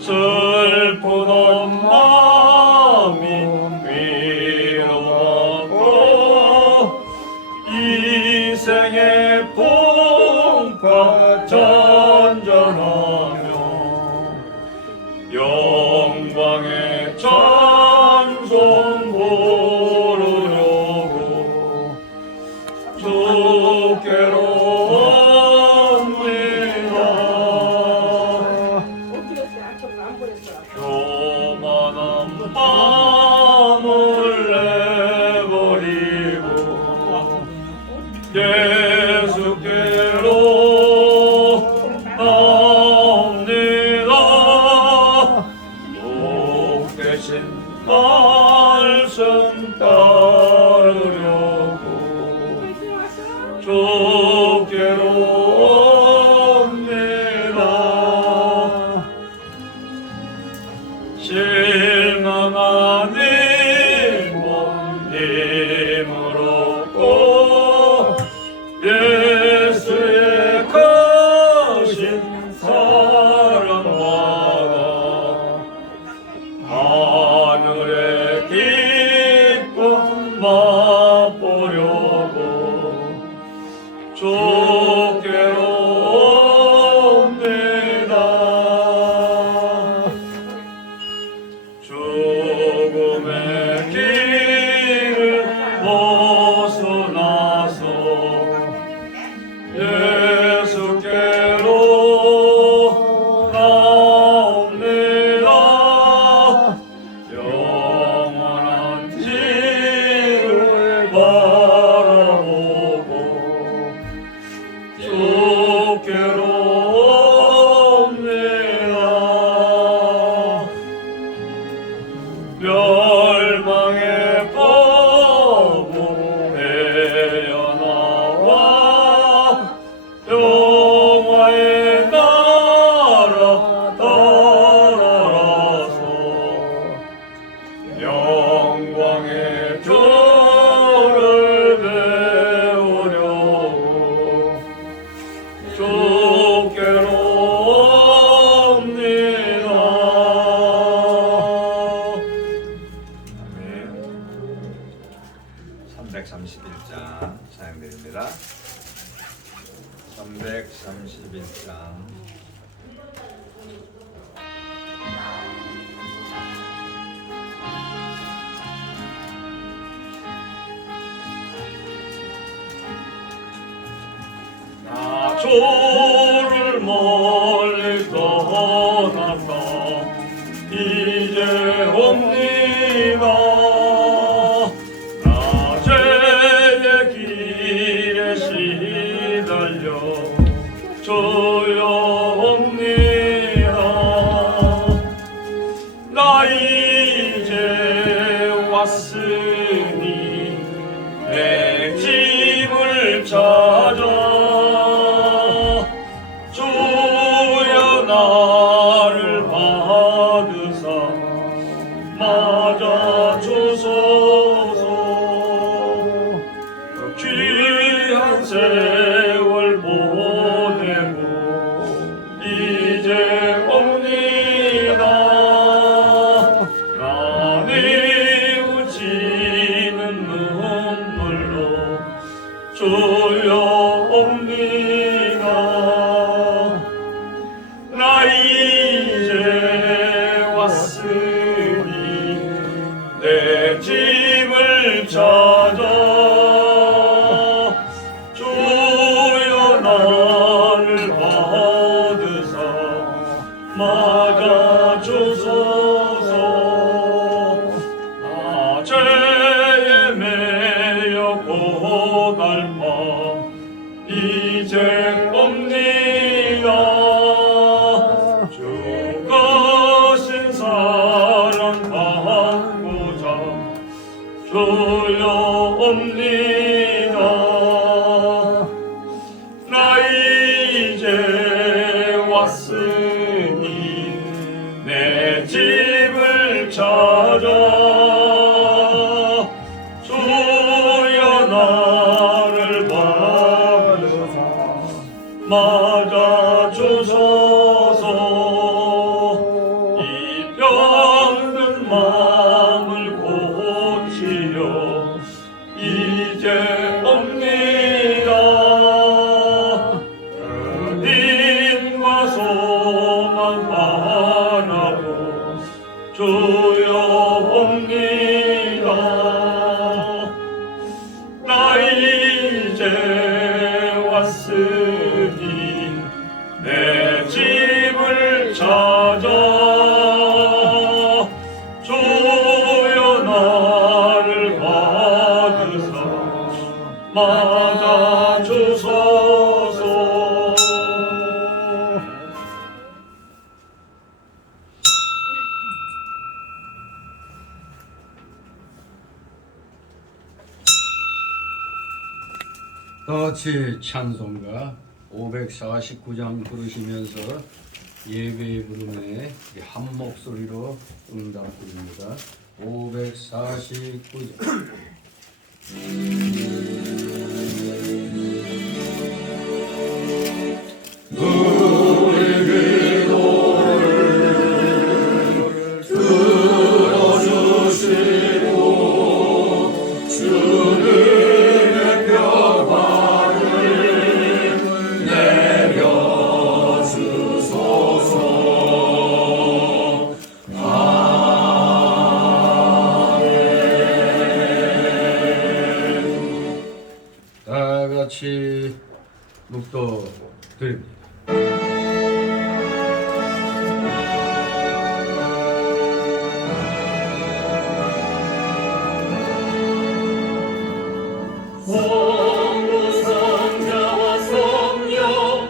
슬픈 마음이 위로받고 이 생의 봄과 전전하며 영광의 찬송 부르려고 주께로 교만한 마음을 내버리고 예수께로 나옵니다. 복되신 말씀 따르려고 주께로 실망한 힘을 얻고 예수의 크신 사랑받아 하늘의 기쁨 맛보려고 주께로 옵니다. 죽음의 길을 벗어나서 예수께로 나옵니다. 영원한 지를 바라보고 주께로 멸망의 법으로 헤어나와 영화의 나라 따라서 영광의 주를 배우려고 주께로 옵니다. 331장 사용드립니다. 331장 나 주를 멀리 떠났다 이제 옵니다. 나 죄의 길에 시달려 주여 옵니다. 나 이제 왔으니 내 집을 찾아 주여 나를 받으사 맞아 주소서. 귀한 세월 보내고 이제 옵니다. 나 뉘우치는 눈물로 주여 옵니다. 나 이제 왔으니 내 집을 찾아 주여 나를 받으사 맞아 주소서. 나 죄에 매여 고달파 이제 옵니다. 주 거신 사랑 받고자 주여 옵니다. 나 이제 왔으니 내 집을 찾아 주여 나를 받으사 맞아 주소서. 찾아 주여 나를 받으사 맞아 주소서. 같이 찬송가 549장 부르시면서 예배의 부름에 한 목소리로 응답 드립니다. 549장. 다 같이 묵도 드립니다. 성부 성자와 성령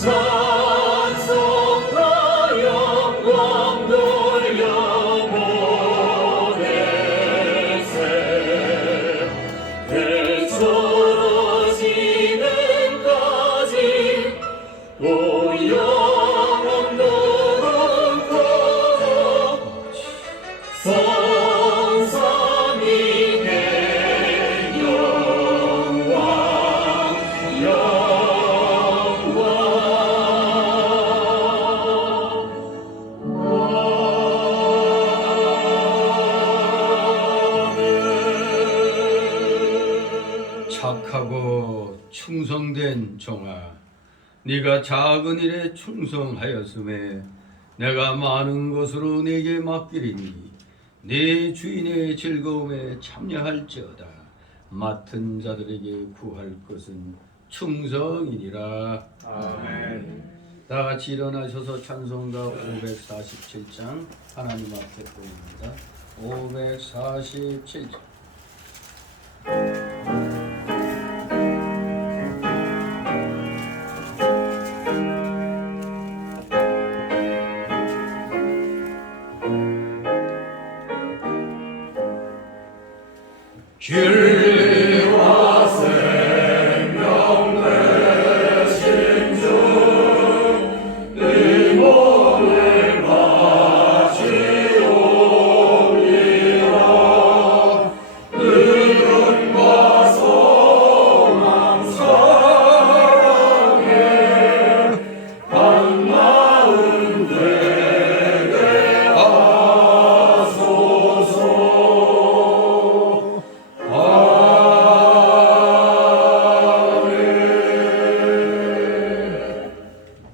찬송과 영광 돌려보내세. 대처로 지금까지 또 영원토록 성삼위의 영광 착하고 충성된 종아, 네가 작은 일에 충성하였음에 내가 많은 것으로 네게 맡기리니 네 주인의 즐거움에 참여할지어다. 맡은 자들에게 구할 것은 충성이니라. 아멘. 다 같이 일어나셔서 찬송가 547장 하나님 앞에 보입니다. 547장. 진리와 생명 되신 주, 이 몸을 바치오리라. 믿음과 소망 사랑에 한 마음 되게 하소서.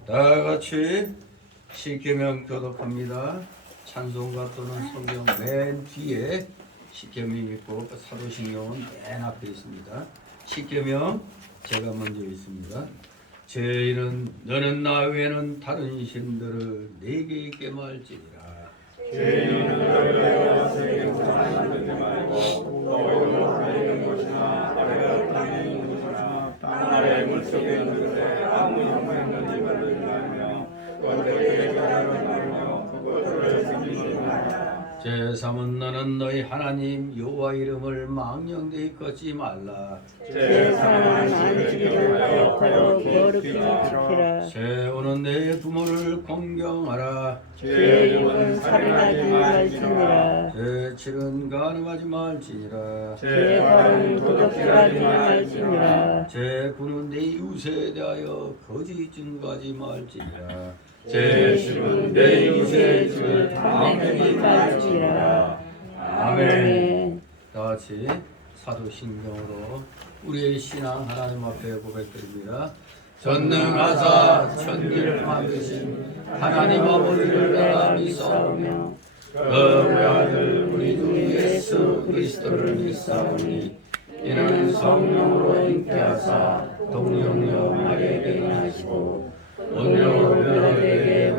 다 같이 십계명 교독합니다. 찬송가 또는 성경 맨 뒤에 십계명이 있고 사도신경은 맨 앞에 있습니다. 십계명 제가 먼저 있습니다. 죄인은 너는 나 외에는 다른 신들을 내게 있게 말지니라. 죄인은 너를 세계에서 만들지 말고 너희로 다니는 곳이나 아래가 다니는 곳이나 땅 아래 물속에 있는 곳에 아무 형상 있는지 말지 말며 그것들에게 가르지 말며 그것들을 숨기지 말라. 제3은 너는 너희 하나님 여호와 이름을 망령되이 걷지 말라. 제3은 지키려 거룩히 지키라. 제5는 내 부모를 공경하라. 제6은 살인하지 말지니라. 제7은 간음하지 말지니라. 제8은 도둑질하지 말지니라. 제9는 내 이웃에 대하여 거짓 증거하지 말지니라. 제10은 내 이웃의 집을 탐내지 말지니라. 아멘. 다 같이 사도신경으로 우리의 신앙 하나님 앞에 고백드립니다. 전능하사 천지를 만드신 하나님 아버지를 내가 믿사오며 그 외아들 우리 주 예수 그리스도를 믿사오니 이는 성령으로 잉태하사 동정녀 마리아에게 나시고 온유로 묘하게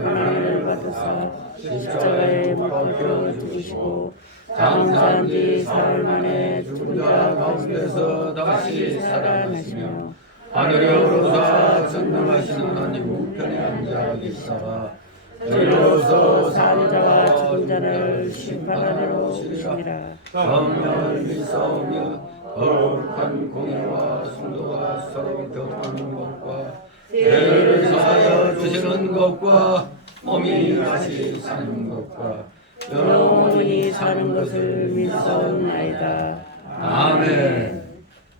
지켜주시고 장사한 지 사흘 만에 죽은 자 가운데서 다시 살아나시며 하늘에 오르사 전능하신 하나님 우편에 앉아 계시다가 저리로서 사는 자와 죽은 자를 심판하러 오시리라. 정령을 믿사오며 거룩한 공예와 성도가 서로 격하는 것과 죄를 사하여 주시는 것과 몸이 다시 사는 것과 영원히 사는 것을 믿사옵나이다. 아멘.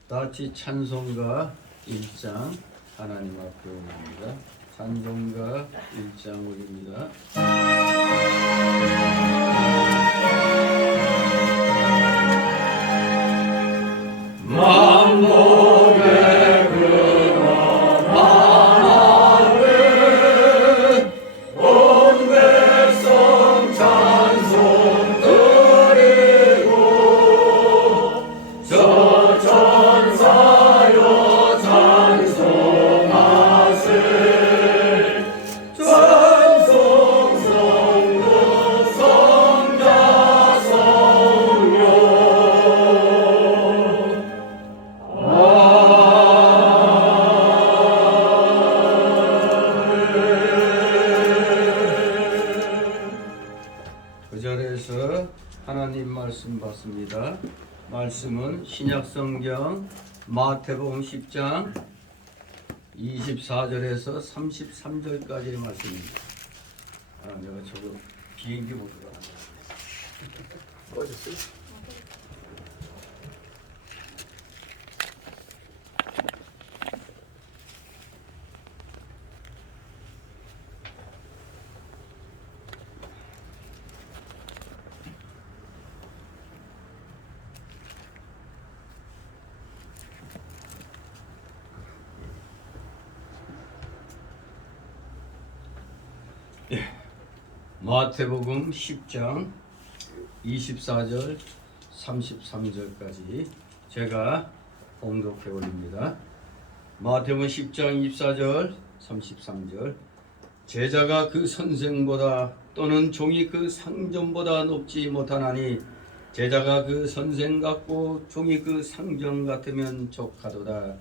다같이 찬송가 1장 하나님 앞에 올립니다. 찬송가 1장 올립니다. 만복의 근원 하나님 온 백성 찬송 드리고 저 천사여 찬송하세 찬송 성도 성자 성령 그 절에서 하나님 말씀 받습니다. 말씀은 신약성경 마태복음 10장 24절에서 33절까지의 말씀입니다. 내가 저거 비행기 모드로 하나. 꺼졌어요? 마태복음 10장 24절 33절까지 제가 봉독해 올립니다. 마태복음 10장 24절 33절 제자가 그 선생보다 또는 종이 그 상전보다 높지 못하나니 제자가 그 선생 같고 종이 그 상전 같으면 족하도다.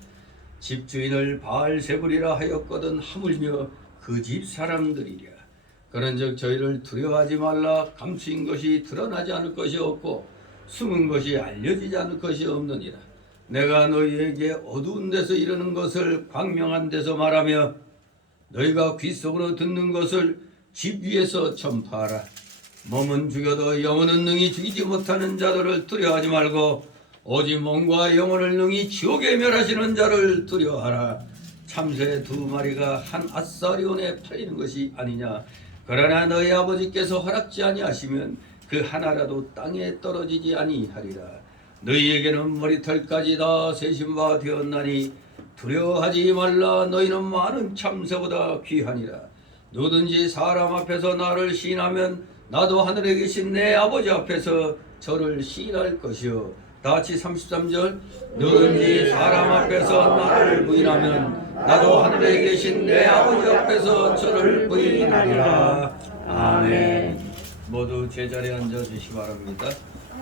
집주인을 바알세불이라 하였거든 하물며 그 집 사람들이랴. 그런즉 저희를 두려워하지 말라. 감추인 것이 드러나지 않을 것이 없고 숨은 것이 알려지지 않을 것이 없느니라. 내가 너희에게 어두운 데서 이르는 것을 광명한 데서 말하며 너희가 귀 속으로 듣는 것을 집 위에서 전파하라. 몸은 죽여도 영혼은 능히 죽이지 못하는 자들을 두려워하지 말고 오직 몸과 영혼을 능히 지옥에 멸하시는 자를 두려워하라. 참새 2마리가 한 아사리온에 팔리는 것이 아니냐. 그러나 너희 아버지께서 허락지 아니하시면 그 하나라도 땅에 떨어지지 아니하리라. 너희에게는 머리털까지 다 세신 바 되었나니 두려워하지 말라. 너희는 많은 참새보다 귀하니라. 누구든지 사람 앞에서 나를 시인하면 나도 하늘에 계신 내 아버지 앞에서 저를 시인할 것이요. 다같이 33절 누구든지 사람 앞에서 나를 부인하면 나도 하늘에 계신 내 아버지 앞에서 저를 부인하리라. 아멘. 모두 제자리에 앉아주시기 바랍니다.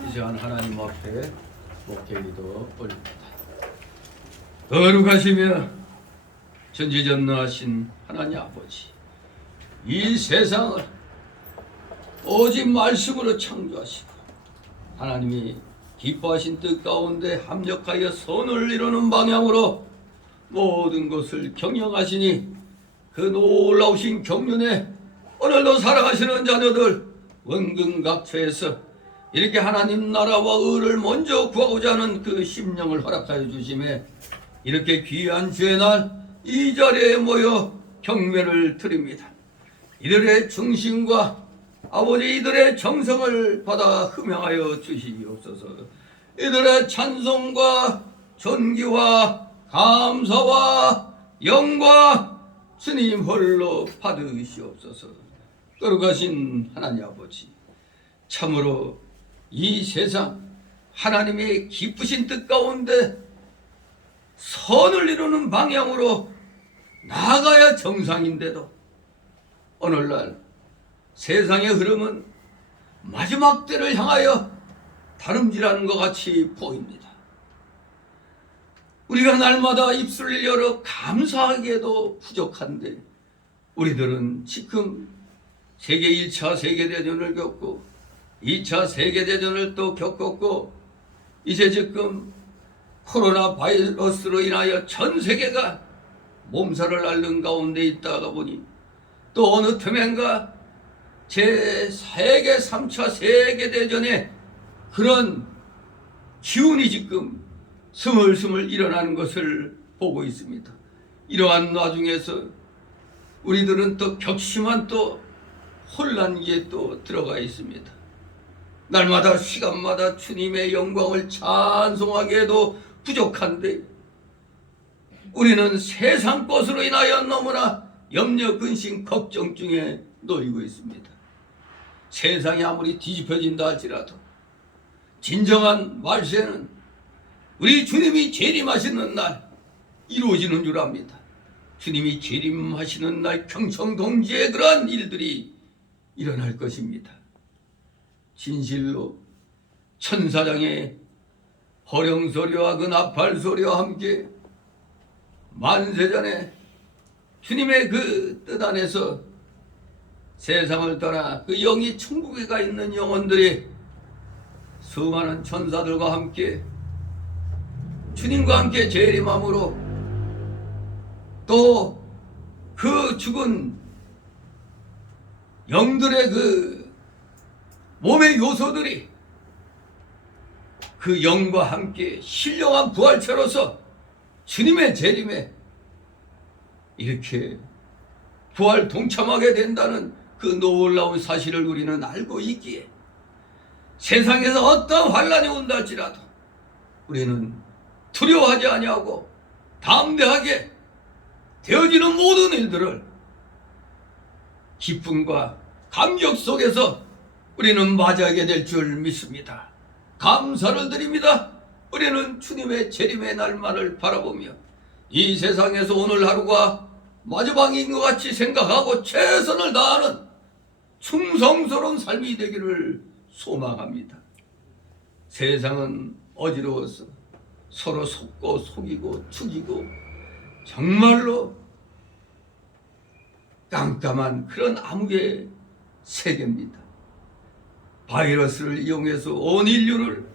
이 시간 하나님 앞에 목회기도 올립니다. 거룩하시며 전지전능하신 하나님 아버지, 이 세상을 오직 말씀으로 창조하시고 하나님이 기뻐하신 뜻 가운데 합력하여 선을 이루는 방향으로 모든 것을 경영하시니 그 놀라우신 경륜에 오늘도 살아가시는 자녀들 원근각처에서 이렇게 하나님 나라와 의를 먼저 구하고자 하는 그 심령을 허락하여 주심에 이렇게 귀한 주의 날 이 자리에 모여 경배를 드립니다. 이들의 중심과 아버지 이들의 정성을 받아 흠양하여 주시옵소서. 이들의 찬송과 존귀와 감사와 영광 주님 홀로 받으시옵소서. 거룩하신 하나님 아버지, 참으로 이 세상 하나님의 기쁘신 뜻 가운데 선을 이루는 방향으로 나아가야 정상인데도 오늘날 세상의 흐름은 마지막 때를 향하여 다름질하는 것 같이 보입니다. 우리가 날마다 입술을 열어 감사하게도 부족한데 우리들은 지금 세계 1차 세계대전을 겪고 2차 세계대전을 또 겪었고 이제 지금 코로나 바이러스로 인하여 전 세계가 몸살을 앓는 가운데 있다가 보니 또 어느 틈엔가 제 세계 3차 세계대전의 그런 기운이 지금 스물스물 일어나는 것을 보고 있습니다. 이러한 와중에서 우리들은 또 격심한 또 혼란기에 또 들어가 있습니다. 날마다 시간마다 주님의 영광을 찬송하기에도 부족한데 우리는 세상 것으로 인하여 너무나 염려, 근심, 걱정 중에 놓이고 있습니다. 세상이 아무리 뒤집혀진다 할지라도 진정한 말세는 우리 주님이 재림하시는 날 이루어지는 줄 압니다. 주님이 재림하시는 날 경청동지의 그러한 일들이 일어날 것입니다. 진실로 천사장의 호령소리와 그 나팔소리와 함께 만세전에 주님의 그 뜻 안에서 세상을 떠나 그 영이 천국에 가 있는 영혼들이 수많은 천사들과 함께 주님과 함께 재림함으로 또 그 죽은 영들의 그 몸의 요소들이 그 영과 함께 신령한 부활체로서 주님의 재림에 이렇게 부활 동참하게 된다는 그 놀라운 사실을 우리는 알고 있기에 세상에서 어떤 환란이 온다 할지라도 우리는 두려워하지 아니하고 담대하게 되어지는 모든 일들을 기쁨과 감격 속에서 우리는 맞이하게 될 줄 믿습니다. 감사를 드립니다. 우리는 주님의 재림의 날만을 바라보며 이 세상에서 오늘 하루가 마지막인 것 같이 생각하고 최선을 다하는 충성스러운 삶이 되기를 소망합니다. 세상은 어지러워서 서로 속고 속이고 죽이고 정말로 깜깜한 그런 암흑의 세계입니다. 바이러스를 이용해서 온 인류를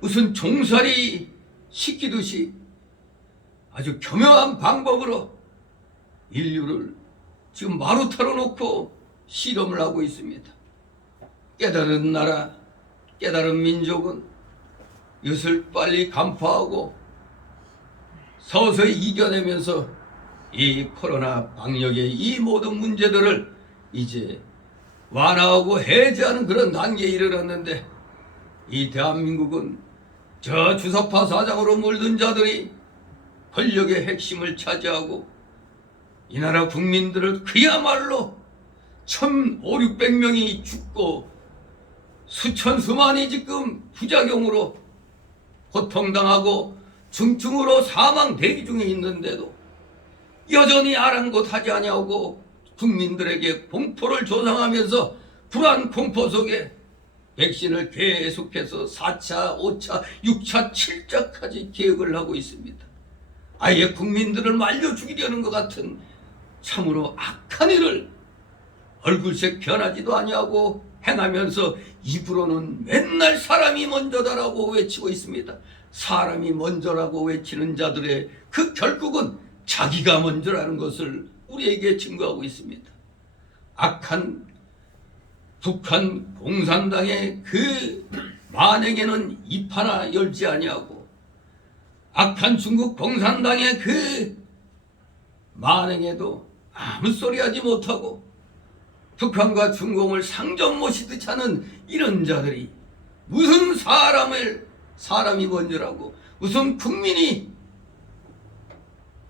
무슨 종살이 시키듯이 아주 교묘한 방법으로 인류를 지금 마루타로 놓고 실험을 하고 있습니다. 깨달은 나라, 깨달은 민족은 이것을 빨리 간파하고 서서히 이겨내면서 이 코로나 방역의 이 모든 문제들을 이제 완화하고 해제하는 그런 단계에 이르렀는데 이 대한민국은 저 주사파 사장으로 물든 자들이 권력의 핵심을 차지하고 이 나라 국민들을 그야말로 1,500~600명이 죽고 수천 수만이 지금 부작용으로 고통당하고 중증으로 사망 대기 중에 있는데도 여전히 아랑곳하지 아니하고 국민들에게 공포를 조성하면서 불안 공포 속에 백신을 계속해서 4차, 5차, 6차, 7차까지 계획을 하고 있습니다. 아예 국민들을 말려 죽이려는 것 같은 참으로 악한 일을 얼굴색 변하지도 아니하고 행하면서 입으로는 맨날 사람이 먼저다라고 외치고 있습니다. 사람이 먼저라고 외치는 자들의 그 결국은 자기가 먼저라는 것을 우리에게 증거하고 있습니다. 악한 북한 공산당의 그 만행에는 입 하나 열지 아니하고 악한 중국 공산당의 그 만행에도 아무 소리 하지 못하고 북한과 중공을 상점 모시듯이 하는 이런 자들이 무슨 사람이 먼저라고 무슨 국민이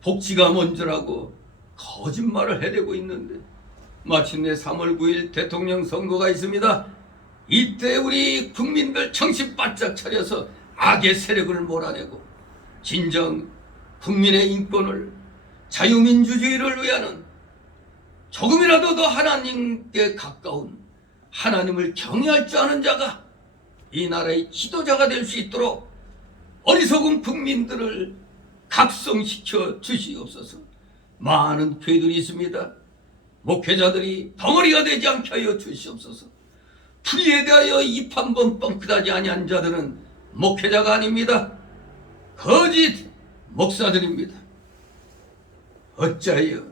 복지가 먼저라고 거짓말을 해대고 있는데 마침내 3월 9일 대통령 선거가 있습니다. 이때 우리 국민들 정신 바짝 차려서 악의 세력을 몰아내고 진정 국민의 인권을 자유민주주의를 위하는 조금이라도 더 하나님께 가까운 하나님을 경외할 줄 아는 자가 이 나라의 지도자가 될 수 있도록 어리석은 국민들을 각성시켜 주시옵소서. 많은 교회들이 있습니다. 목회자들이 덩어리가 되지 않게 하여 주시옵소서. 불의에 대하여 입 한 번 뻥끗하지 아니한 자들은 목회자가 아닙니다. 거짓 목사들입니다. 어찌하여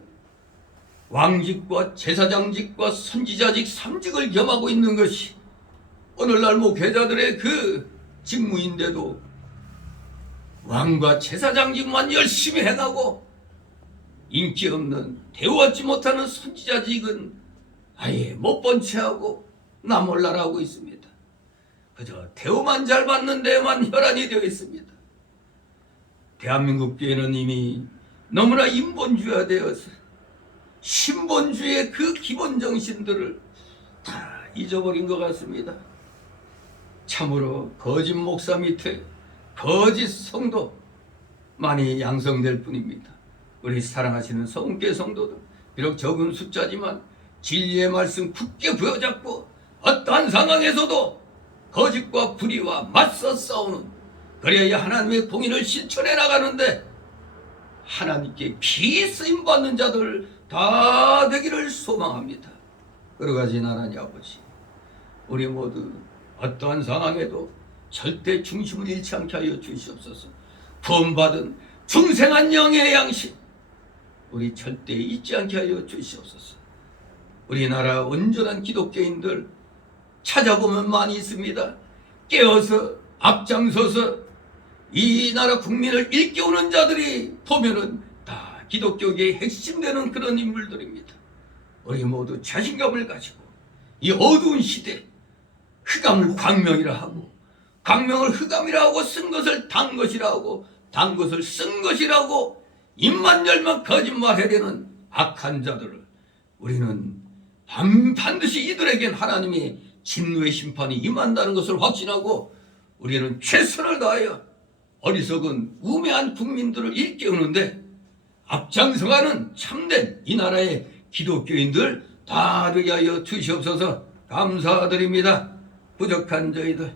왕직과 제사장직과 선지자직 3직을 겸하고 있는 것이 오늘날 목회자들의 그 직무인데도 왕과 제사장직만 열심히 행하고 인기 없는 대우받지 못하는 선지자직은 아예 못 본 채하고 나몰라라고 있습니다. 그저 대우만 잘 받는 데만 혈안이 되어 있습니다. 대한민국 교회는 이미 너무나 인본주의화 되어서 신본주의의 그 기본 정신들을 다 잊어버린 것 같습니다. 참으로 거짓 목사 밑에 거짓 성도 많이 양성될 뿐입니다. 우리 사랑하시는 성교 성도들, 비록 적은 숫자지만 진리의 말씀 굳게 부여잡고 어떠한 상황에서도 거짓과 불의와 맞서 싸우는, 그래야 하나님의 공의를 실천해 나가는데 하나님께 기 쓰임 받는 자들 다 되기를 소망합니다. 그러가지 하나님 아버지, 우리 모두 어떠한 상황에도 절대 중심을 잃지 않게 하여 주시옵소서. 구원받은 중생한 영의 양심 우리 절대 잊지 않게 하여 주시옵소서. 우리나라 온전한 기독교인들 찾아보면 많이 있습니다. 깨어서 앞장서서 이 나라 국민을 일깨우는 자들이 보면은 다 기독교계의 핵심되는 그런 인물들입니다. 우리 모두 자신감을 가지고 이 어두운 시대, 흑암을 광명이라 하고 광명을 흑암이라 하고 쓴 것을 단 것이라 하고 단 것을 쓴 것이라고 입만 열면 거짓말해야 되는 악한 자들을 우리는 반드시 이들에겐 하나님의 진노의 심판이 임한다는 것을 확신하고 우리는 최선을 다하여 어리석은 우매한 국민들을 일깨우는데 앞장서가는 참된 이 나라의 기독교인들 다 되게 하여 주시옵소서. 감사드립니다. 부족한 저희들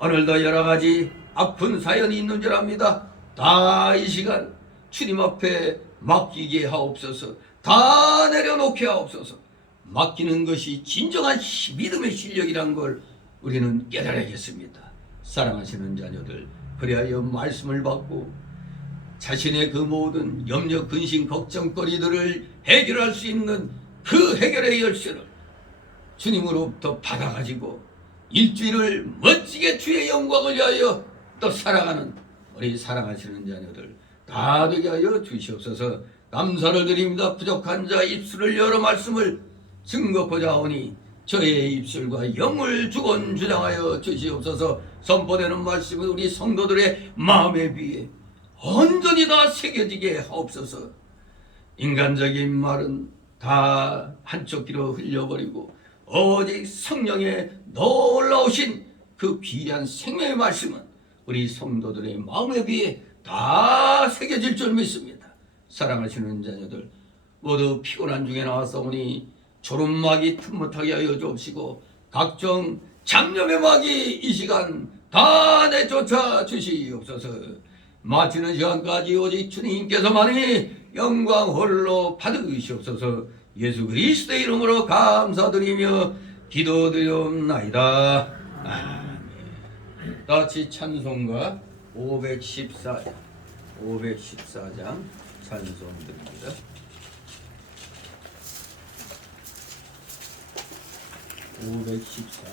오늘도 여러 가지 아픈 사연이 있는 줄 압니다. 다 이 시간 주님 앞에 맡기게 하옵소서. 다 내려놓게 하옵소서. 맡기는 것이 진정한 믿음의 실력이란 걸 우리는 깨달아야겠습니다. 사랑하시는 자녀들, 그리하여 말씀을 받고 자신의 그 모든 염려, 근심, 걱정거리들을 해결할 수 있는 그 해결의 열쇠를 주님으로부터 받아가지고 일주일을 멋지게 주의 영광을 위하여 또 살아가는 우리 사랑하시는 자녀들 다 되게 하여 주시옵소서. 감사를 드립니다. 부족한 자 입술을 열어 말씀을 증거하고자 하오니 저의 입술과 영을 주곤 주장하여 주시옵소서. 선포되는 말씀이 우리 성도들의 마음에 비해 온전히 다 새겨지게 하옵소서. 인간적인 말은 다 한쪽 귀로 흘려버리고 오직 성령의 놀라우신 그 귀한 생명의 말씀은 우리 성도들의 마음에 비해 다 새겨질 줄 믿습니다. 사랑하시는 자녀들 모두 피곤한 중에 나왔사오니 졸음막이 틈못하게 하여 주옵시고 각종 장염의 막이 이 시간 다 내쫓아 주시옵소서. 마치는 시간까지 오직 주님께서만이 영광 홀로 받으시옵소서. 예수 그리스도의 이름으로 감사드리며 기도드리옵나이다. 아멘. 다같이 찬송가 514장 찬송 드립니다. 514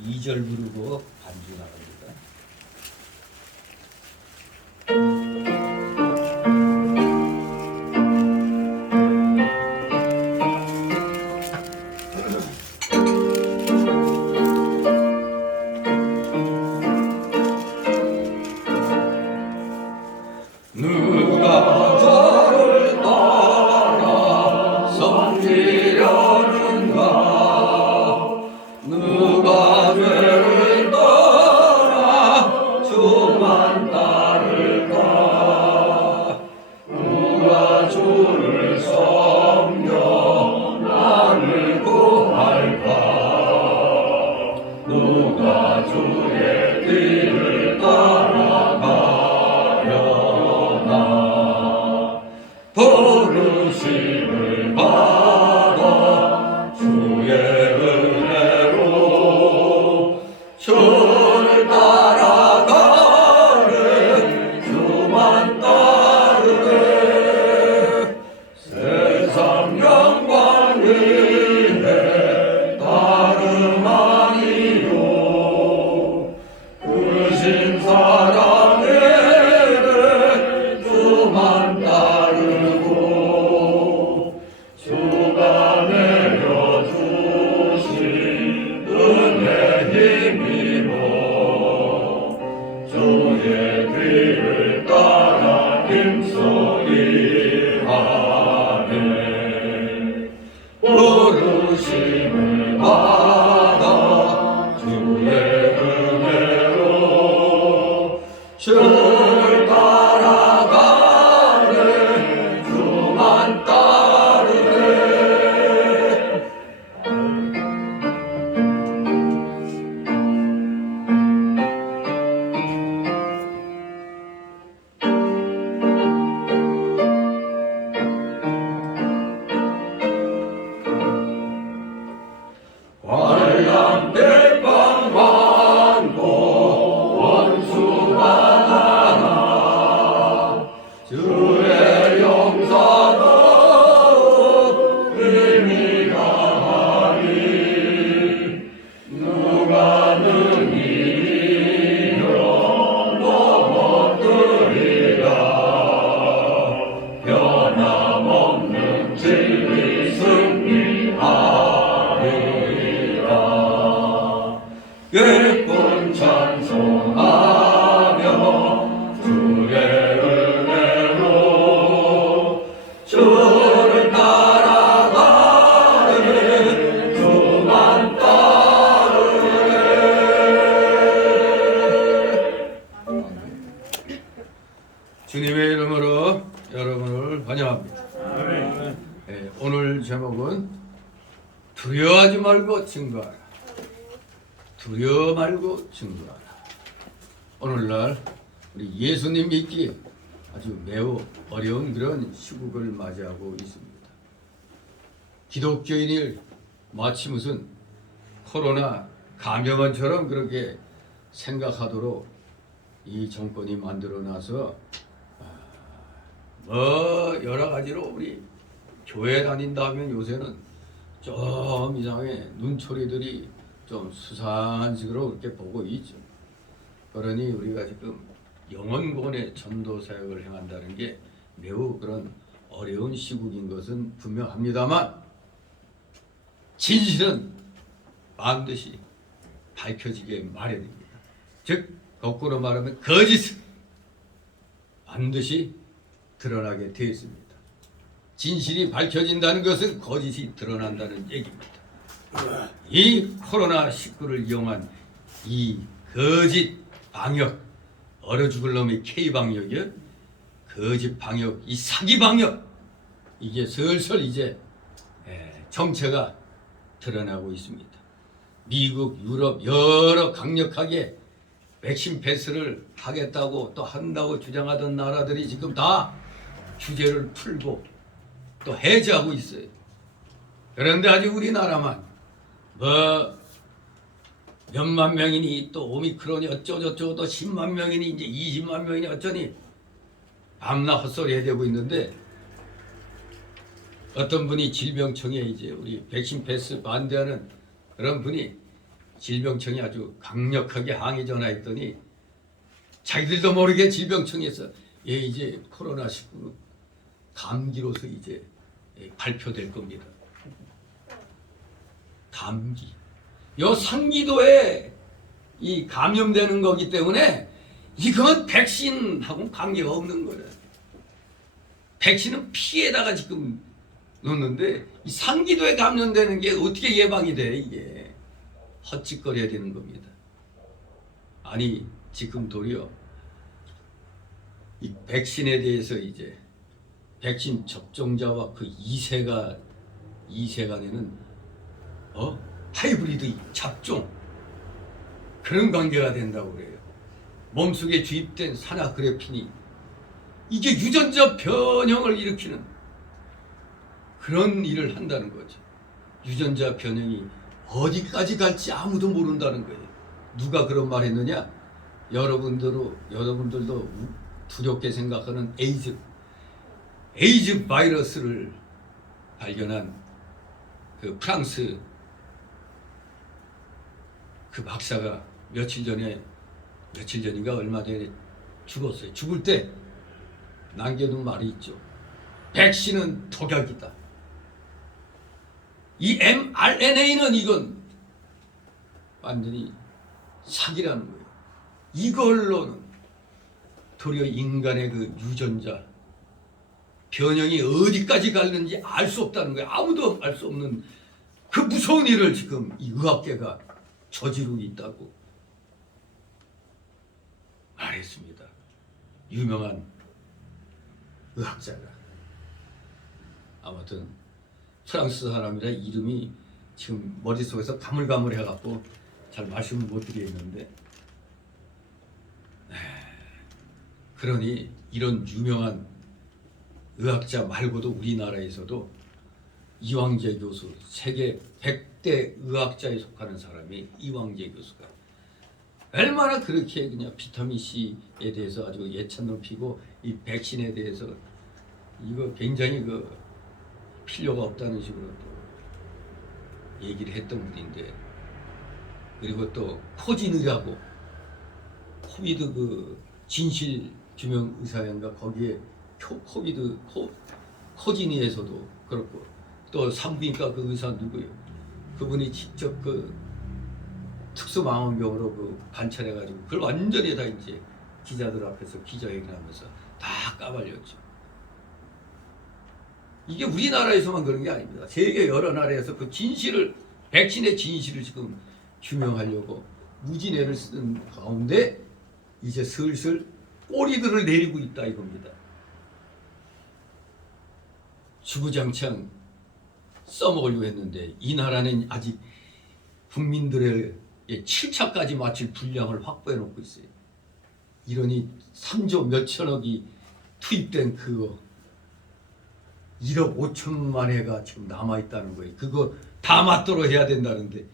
2절 부르고 반주 나갑니다. 누가 저를 따라 섬기려는가 누가 죄를 떠나 오늘 제목은 두려워하지 말고 증거하라. 두려워 말고 증거하라. 오늘날 우리 예수님 믿기 아주 매우 어려운 그런 시국을 맞이하고 있습니다. 기독교인이 마치 무슨 코로나 감염원처럼 그렇게 생각하도록 이 정권이 만들어놔서 뭐 여러 가지로 우리 교회 다닌다 하면 요새는 좀 이상하게 눈초리들이 좀 수상한 식으로 그렇게 보고 있죠. 그러니 우리가 지금 영혼권의 전도 사역을 행한다는 게 매우 그런 어려운 시국인 것은 분명합니다만 진실은 반드시 밝혀지게 마련입니다. 즉 거꾸로 말하면 거짓은 반드시 드러나게 되어 있습니다. 진실이 밝혀진다는 것은 거짓이 드러난다는 얘기입니다. 이 코로나19를 이용한 이 거짓 방역, 얼어 죽을 놈의 K방역이요, 거짓 방역, 이 사기 방역, 이게 슬슬 이제 정체가 드러나고 있습니다. 미국, 유럽 여러 강력하게 백신 패스를 하겠다고 또 한다고 주장하던 나라들이 지금 다 규제를 풀고 또 해제하고 있어요. 그런데 아직 우리나라만 뭐 몇만 명이니 또 오미크론이 어쩌고저쩌고 또 10만 명이니 이제 20만 명이니 어쩌니 밤낮 헛소리 해대고 있는데 어떤 분이 질병청에 이제 우리 백신 패스 반대하는 그런 분이 질병청에 아주 강력하게 항의 전화했더니 자기들도 모르게 질병청에서 이제 코로나19 감기로서 이제 발표될 겁니다. 감기. 요 상기도에 이 감염되는 거기 때문에 이건 백신하고는 관계가 없는 거예요. 백신은 피에다가 지금 놓는데 이 상기도에 감염되는 게 어떻게 예방이 돼? 이게 헛짓거려야 되는 겁니다. 아니 지금 도리어 이 백신에 대해서 이제 백신 접종자와 그 2세간에는 하이브리드 잡종 그런 관계가 된다고 그래요. 몸속에 주입된 산화그래핀이 이게 유전자 변형을 일으키는 그런 일을 한다는 거죠. 유전자 변형이 어디까지 갈지 아무도 모른다는 거예요. 누가 그런 말 했느냐? 여러분들도 두렵게 생각하는 에이즈 바이러스를 발견한 그 프랑스 그 박사가 며칠 전인가 얼마 전에 죽었어요. 죽을 때 남겨둔 말이 있죠. 백신은 독약이다. 이 mRNA는 이건 완전히 사기라는 거예요. 이걸로는 도리어 인간의 그 유전자 변형이 어디까지 갔는지 알 수 없다는 거예요. 아무도 알 수 없는 그 무서운 일을 지금 이 의학계가 저지르고 있다고 말했습니다. 유명한 의학자가. 아무튼 프랑스 사람이라 이름이 지금 머릿속에서 가물가물해갖고 잘 말씀을 못 드리겠는데, 그러니 이런 유명한 의학자 말고도 우리나라에서도 이황재 교수, 세계 100대 의학자에 속하는 사람이 이황재 교수가 얼마나 그렇게 그냥 비타민C에 대해서 아주 예찬 높이고 이 백신에 대해서 이거 굉장히 그 필요가 없다는 식으로 또 얘기를 했던 분인데, 그리고 또 코진의라고 코비드 그 진실 규명 의사인가 거기에 코진의에서도 그렇고 또 산부인과 그 의사 누구요? 그분이 직접 그 특수망원경으로 그 관찰해가지고 그걸 완전히 다 이제 기자들 앞에서 기자회견하면서 다 까발렸죠. 이게 우리나라에서만 그런 게 아닙니다. 세계 여러 나라에서 그 진실을, 백신의 진실을 지금 규명하려고 무진애를 쓰는 가운데 이제 슬슬 꼬리들을 내리고 있다 이겁니다. 주구장창 써먹으려고 했는데 이 나라는 아직 국민들의 7차까지 마칠 분량을 확보해 놓고 있어요. 이러니 3조 몇천억이 투입된 그거 1억 5천만 회가 지금 남아있다는 거예요. 그거 다 맞도록 해야 된다는데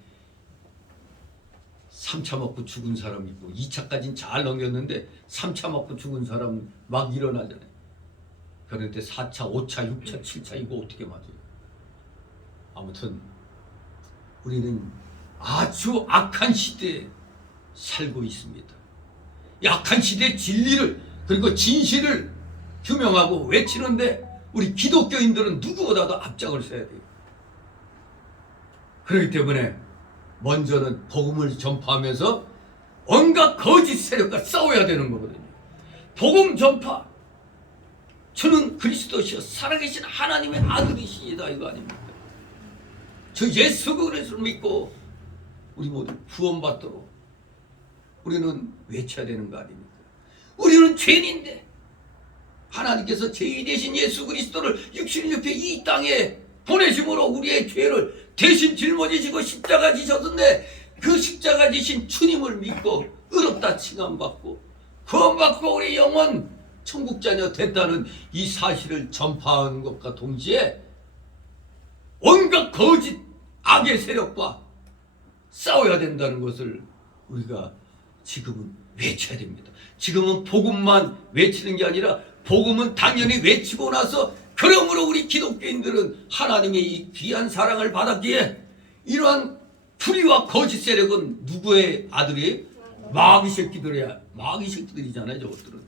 3차 먹고 죽은 사람 있고 2차까지는 잘 넘겼는데 3차 먹고 죽은 사람 막 일어나잖아요. 그런데 4차, 5차, 6차, 7차 이거 어떻게 맞아요? 아무튼 우리는 아주 악한 시대에 살고 있습니다. 이 악한 시대의 진리를 그리고 진실을 규명하고 외치는데 우리 기독교인들은 누구보다도 앞장을 서야 돼요. 그렇기 때문에 먼저는 복음을 전파하면서 온갖 거짓 세력과 싸워야 되는 거거든요. 복음 전파. 저는 그리스도시여 살아계신 하나님의 아들이시다 이거 아닙니까? 저 예수 그리스도를 믿고 우리 모두 구원받도록 우리는 외쳐야 되는 거 아닙니까? 우리는 죄인인데 하나님께서 죄인 대신 예수 그리스도를 육신을 입혀 이 땅에 보내심으로 우리의 죄를 대신 짊어지시고 십자가 지셨는데 그 십자가 지신 주님을 믿고 의롭다 칭함받고 구원받고 우리 영혼 천국자녀 됐다는 이 사실을 전파하는 것과 동시에 온갖 거짓 악의 세력과 싸워야 된다는 것을 우리가 지금은 외쳐야 됩니다. 지금은 복음만 외치는 게 아니라 복음은 당연히 외치고 나서 그러므로 우리 기독교인들은 하나님의 이 귀한 사랑을 받았기에 이러한 불의와 거짓 세력은 누구의 아들이에요? 마귀 새끼들이야. 마귀 새끼들이잖아요. 저것들은.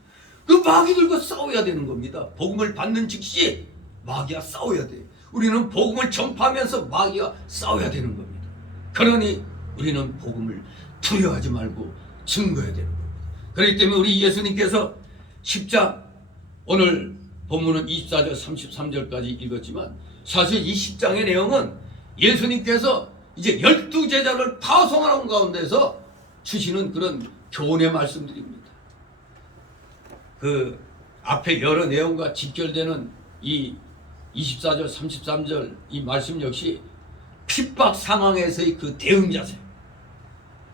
그 마귀들과 싸워야 되는 겁니다. 복음을 받는 즉시 마귀와 싸워야 돼요. 우리는 복음을 전파하면서 마귀와 싸워야 되는 겁니다. 그러니 우리는 복음을 두려워하지 말고 증거해야 되는 겁니다. 그렇기 때문에 우리 예수님께서 10장 오늘 본문은 24절 33절까지 읽었지만 사실 이 10장의 내용은 예수님께서 이제 12제자를 파송하는 가운데서 주시는 그런 교훈의 말씀들입니다. 그 앞에 여러 내용과 직결되는 이 24절 33절 이 말씀 역시 핍박 상황에서의 그 대응 자세.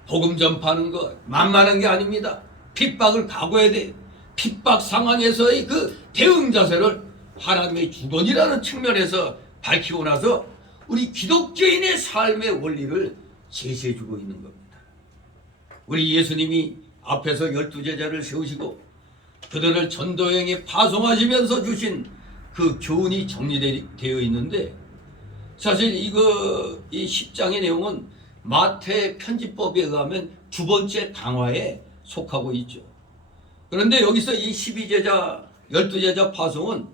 복음 전파하는 거 만만한 게 아닙니다. 핍박을 각오해야 돼. 핍박 상황에서의 그 대응 자세를 하나님의 주권이라는 측면에서 밝히고 나서 우리 기독교인의 삶의 원리를 제시해주고 있는 겁니다. 우리 예수님이 앞에서 12제자를 세우시고 그들을 전도여행에 파송하시면서 주신 그 교훈이 정리되어 있는데 사실 이 10장의 내용은 마태 편집법에 의하면 두 번째 강화에 속하고 있죠. 그런데 여기서 이 12제자, 12제자 파송은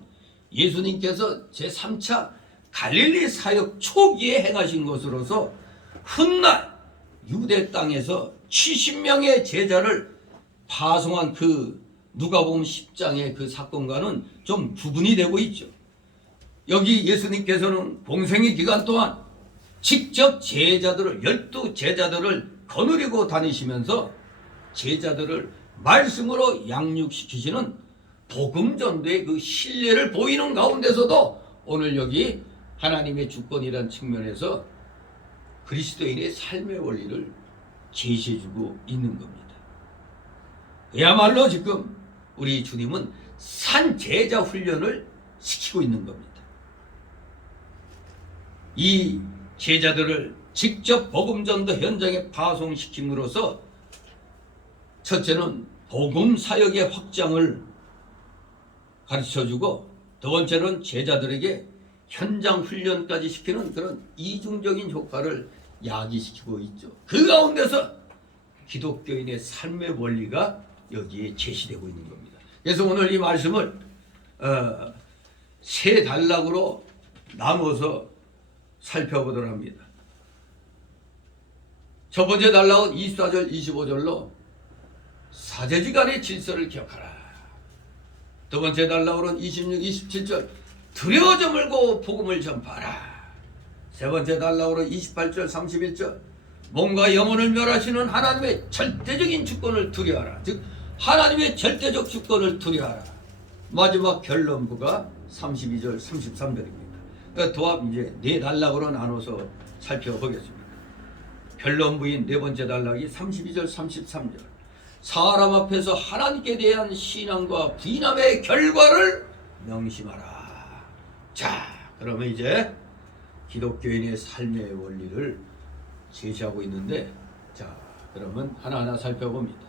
예수님께서 제3차 갈릴리 사역 초기에 행하신 것으로서 훗날 유대 땅에서 70명의 제자를 파송한 그 누가복음 10장의 그 사건과는 좀 구분이 되고 있죠. 여기 예수님께서는 공생의 기간 동안 직접 제자들을 12제자들을 거느리고 다니시면서 제자들을 말씀으로 양육시키시는 복음전도의 그 신뢰를 보이는 가운데서도 오늘 여기 하나님의 주권이라는 측면에서 그리스도인의 삶의 원리를 제시해주고 있는 겁니다. 그야말로 지금 우리 주님은 산제자 훈련을 시키고 있는 겁니다. 이 제자들을 직접 복음전도 현장에 파송시킴으로써 첫째는 복음 사역의 확장을 가르쳐주고 두 번째는 제자들에게 현장 훈련까지 시키는 그런 이중적인 효과를 야기시키고 있죠. 그 가운데서 기독교인의 삶의 원리가 여기에 제시되고 있는 겁니다. 그래서 오늘 이 말씀을 세 단락으로 나눠서 살펴보도록 합니다. 첫 번째 단락은 24절 25절로 사제지간의 질서를 기억하라. 두 번째 단락으로는 26, 27절 두려워 저물고 복음을 전파하라. 세 번째 단락으로 28절 31절 몸과 영혼을 멸하시는 하나님의 절대적인 주권을 두려워하라. 즉 하나님의 절대적 주권을 두려워하라. 마지막 결론부가 32절 33절입니다. 도합 이제 네 단락으로 나눠서 살펴보겠습니다. 변론부인 네 번째 단락이 32절 33절. 사람 앞에서 하나님께 대한 신앙과 부인함의 결과를 명심하라. 자, 그러면 이제 기독교인의 삶의 원리를 제시하고 있는데, 자, 그러면 하나하나 살펴봅니다.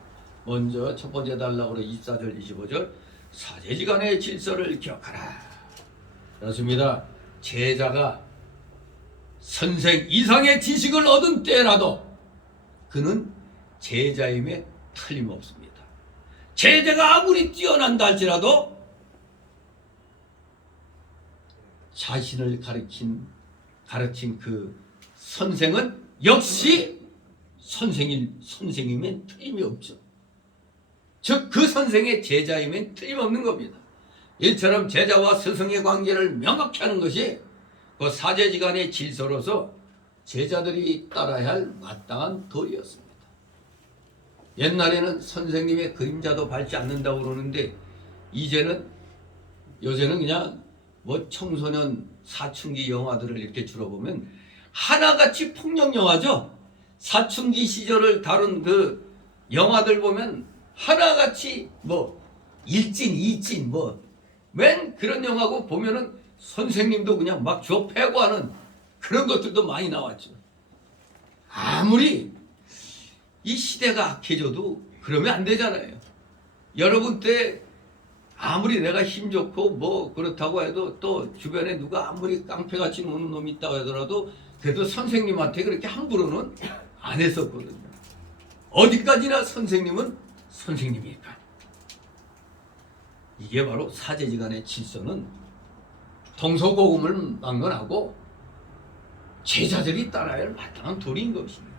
먼저 첫 번째 단락으로 24절 25절. 사제지간의 질서를 기억하라. 그렇습니다. 제자가 선생 이상의 지식을 얻은 때라도 그는 제자임에 틀림없습니다. 제자가 아무리 뛰어난다 할지라도 자신을 가르친 그 선생은 역시 선생님엔 틀림이 없죠. 즉 그 선생의 제자임엔 틀림없는 겁니다. 이처럼 제자와 스승의 관계를 명확히 하는 것이 그 사제지간의 질서로서 제자들이 따라야 할 마땅한 도리였습니다. 옛날에는 선생님의 그림자도 밟지 않는다고 그러는데 요새는 그냥 뭐 청소년 사춘기 영화들을 이렇게 주로 보면 하나같이 폭력 영화죠. 사춘기 시절을 다룬 그 영화들 보면 하나같이 뭐 일진 이진 맨 그런 영화고 보면은 선생님도 그냥 막 줘 패고 하는 그런 것들도 많이 나왔죠. 아무리 이 시대가 악해져도 그러면 안 되잖아요. 여러분 때 아무리 내가 힘 좋고 뭐 그렇다고 해도 또 주변에 누가 아무리 깡패같이 노는 놈이 있다고 하더라도 그래도 선생님한테 그렇게 함부로는 안 했었거든요. 어디까지나 선생님은 선생님이니까. 이게 바로 사제지간의 질서는 동서고금을 막론하고 제자들이 따라야 할 마땅한 도리인 것입니다.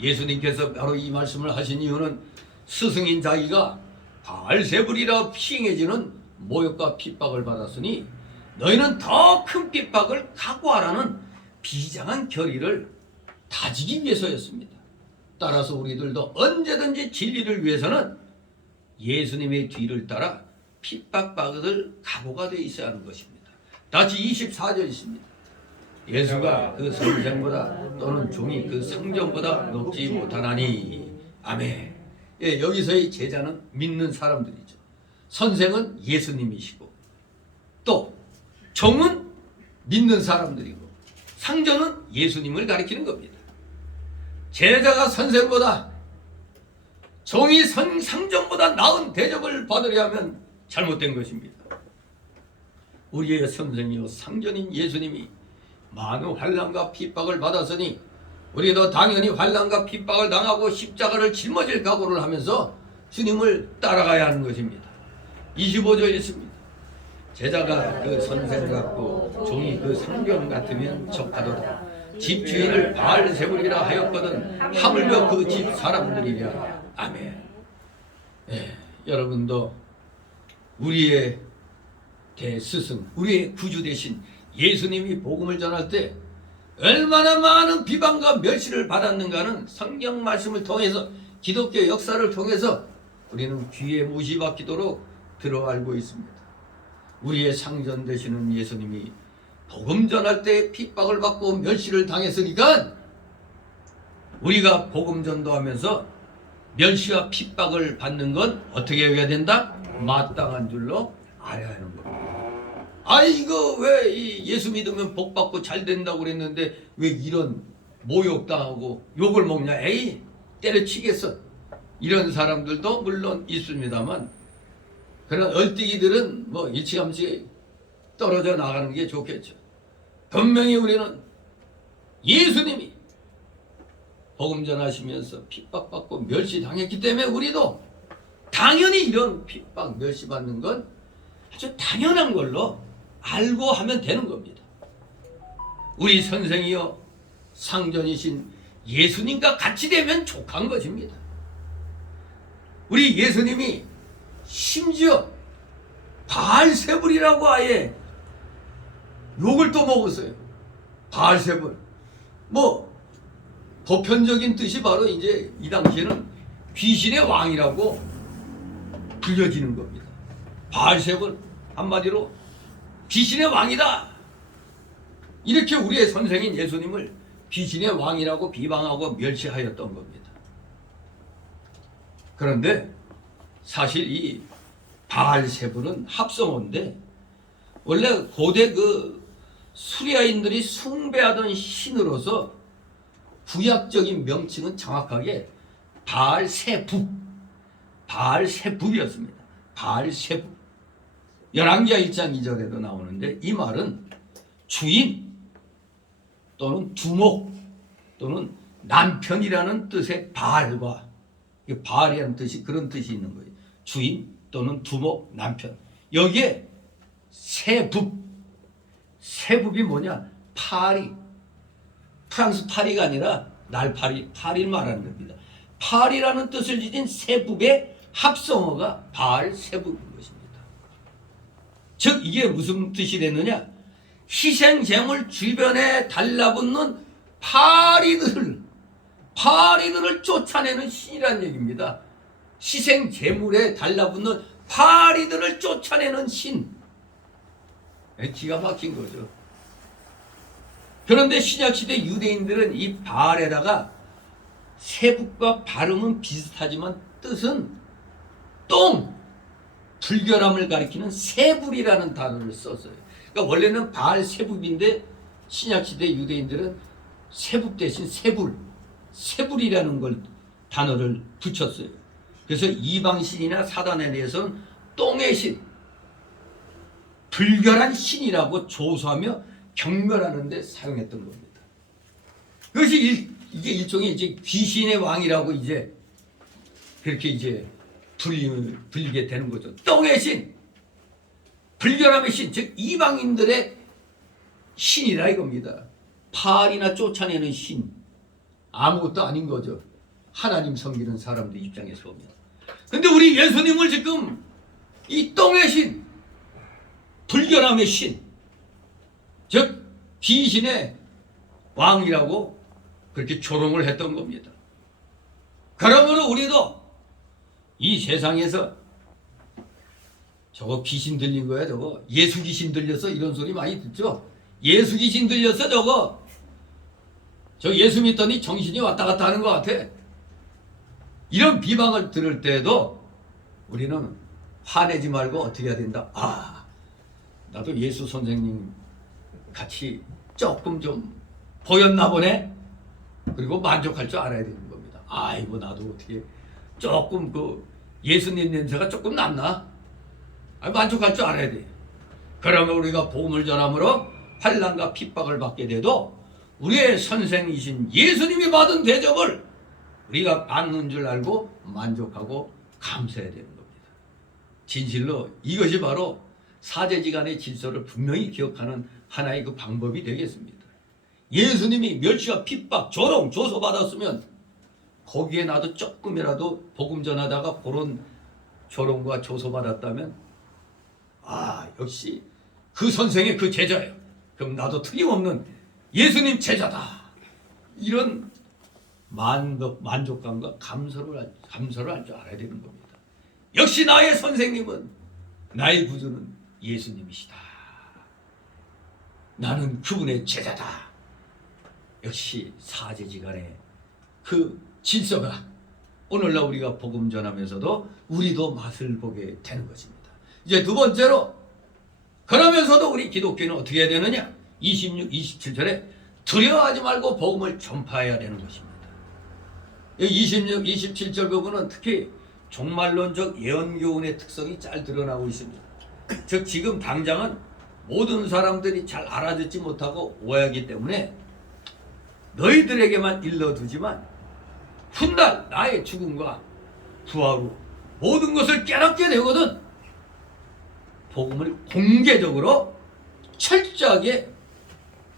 예수님께서 바로 이 말씀을 하신 이유는 스승인 자기가 바알세불이라 피행해지는 모욕과 핍박을 받았으니 너희는 더 큰 핍박을 각오하라는 비장한 결의를 다지기 위해서였습니다. 따라서 우리들도 언제든지 진리를 위해서는 예수님의 뒤를 따라 핍박받을 각오가 되어 있어야 하는 것입니다. 다시 24절 있습니다. 예수가 그 선생보다 또는 종이 그 상전보다 높지 못하나니. 아멘. 예, 여기서의 제자는 믿는 사람들이죠. 선생은 예수님이시고 또 종은 믿는 사람들이고 상전은 예수님을 가리키는 겁니다. 제자가 선생보다 종이 상전보다 나은 대접을 받으려 하면 잘못된 것입니다. 우리의 선생이요 상전인 예수님이 많은 환난과 핍박을 받았으니 우리도 당연히 환난과 핍박을 당하고 십자가를 짊어질 각오를 하면서 주님을 따라가야 하는 것입니다. 25절 있습니다. 제자가 그 선생 같고 종이 그 상전 같으면 척하도다. 집주인을 바알세불이라 하였거든 하물며 그 집 사람들이랴. 아멘. 예, 여러분도 우리의 대스승, 우리의 구주 되신 예수님이 복음을 전할 때 얼마나 많은 비방과 멸시를 받았는가는 성경 말씀을 통해서 기독교 역사를 통해서 우리는 귀에 못이 박히도록 들어 알고 있습니다. 우리의 상전 되시는 예수님이 복음 전할 때 핍박을 받고 멸시를 당했으니까 우리가 복음 전도하면서 멸시와 핍박을 받는 건 어떻게 해야 된다? 마땅한 줄로 알아야 하는 겁니다. 이거 왜 이 예수 믿으면 복 받고 잘 된다고 그랬는데 왜 이런 모욕당하고 욕을 먹냐? 에이, 때려치겠어. 이런 사람들도 물론 있습니다만 그런 얼뛰기들은 뭐 일찌감치 떨어져 나가는 게 좋겠죠. 분명히 우리는 예수님이 복음 전하시면서 핍박받고 멸시당했기 때문에 우리도 당연히 이런 핍박 멸시받는 건 아주 당연한 걸로 알고 하면 되는 겁니다. 우리 선생이요 상전이신 예수님과 같이 되면 족한 것입니다. 우리 예수님이 심지어 바알세불이라고 아예 욕을 또 먹었어요. 바알세불. 뭐 보편적인 뜻이 바로 이제 이 당시에는 귀신의 왕이라고 불려지는 겁니다. 바알세불 한마디로 귀신의 왕이다. 이렇게 우리의 선생인 예수님을 귀신의 왕이라고 비방하고 멸시하였던 겁니다. 그런데 사실 이 바알세불은 합성어인데 원래 고대 그 수리아인들이 숭배하던 신으로서 구약적인 명칭은 정확하게 바알세불이었습니다. 바알세불. 열왕기하 1장 2절에도 나오는데 이 말은 주인 또는 두목 또는 남편이라는 뜻의 바알과 바알이라는 뜻이 그런 뜻이 있는 거예요. 주인 또는 두목, 남편. 여기에 세북이 뭐냐? 파리. 프랑스 파리가 아니라 날파리, 파리를 말하는 겁니다. 파리라는 뜻을 지닌 세북의 합성어가 바알세북인 것입니다. 즉 이게 무슨 뜻이 됐느냐? 희생제물 주변에 달라붙는 파리들을 쫓아내는 신이라는 얘기입니다. 희생제물에 달라붙는 파리들을 쫓아내는 신. 기가 막힌 거죠. 그런데 신약시대 유대인들은 이 바알에다가 세북과 발음은 비슷하지만 뜻은 똥, 불결함을 가리키는 세불이라는 단어를 썼어요. 그러니까 원래는 바알세북인데 신약시대 유대인들은 세북 대신 세불이라는 걸 단어를 붙였어요. 그래서 이방신이나 사단에 대해서는 똥의 신, 불결한 신이라고 조소하며 경멸하는 데 사용했던 겁니다. 그것이 이게 일종의 이제 귀신의 왕이라고 이제 그렇게 이제 불리게 되는 거죠. 똥의 신, 불결함의 신, 즉 이방인들의 신이라 이겁니다. 파리나 쫓아내는 신, 아무것도 아닌 거죠. 하나님 섬기는 사람들 입장에서 보면. 근데 우리 예수님을 지금 이 똥의 신, 불결함의 신, 즉 귀신의 왕이라고 그렇게 조롱을 했던 겁니다. 그러므로 우리도 이 세상에서 저거 귀신 들린 거야 저거 예수 귀신 들려서 이런 소리 많이 듣죠. 예수 귀신 들려서 저 예수 믿더니 정신이 왔다 갔다 하는 것 같아. 이런 비방을 들을 때에도 우리는 화내지 말고 어떻게 해야 된다. 나도 예수 선생님 같이 조금 좀 보였나 보네. 그리고 만족할 줄 알아야 되는 겁니다. 아이고 나도 어떻게 조금 그 예수님 냄새가 조금 났나? 만족할 줄 알아야 돼. 그러면 우리가 복음을 전함으로 환난과 핍박을 받게 돼도 우리의 선생이신 예수님이 받은 대접을 우리가 받는 줄 알고 만족하고 감사해야 되는 겁니다. 진실로 이것이 바로 사제지간의 질서를 분명히 기억하는 하나의 그 방법이 되겠습니다. 예수님이 멸시와 핍박, 조롱, 조소받았으면 거기에 나도 조금이라도 복음 전하다가 그런 조롱과 조소받았다면 역시 그 선생의 그 제자예요. 그럼 나도 틀림없는 예수님 제자다. 이런 만족감과 감사를 할 줄 알아야 되는 겁니다. 역시 나의 선생님은, 나의 구주는 예수님이시다. 나는 그분의 제자다. 역시 사제지간의 그 질서가 오늘날 우리가 복음 전하면서도 우리도 맛을 보게 되는 것입니다. 이제 두 번째로, 그러면서도 우리 기독교는 어떻게 해야 되느냐? 26, 27절에 두려워하지 말고 복음을 전파해야 되는 것입니다. 26, 27절 부분은 특히 종말론적 예언교훈의 특성이 잘 드러나고 있습니다. 즉 지금 당장은 모든 사람들이 잘 알아듣지 못하고 오해하기 때문에 너희들에게만 일러두지만 훗날 나의 죽음과 부활 후 모든 것을 깨닫게 되거든 복음을 공개적으로 철저하게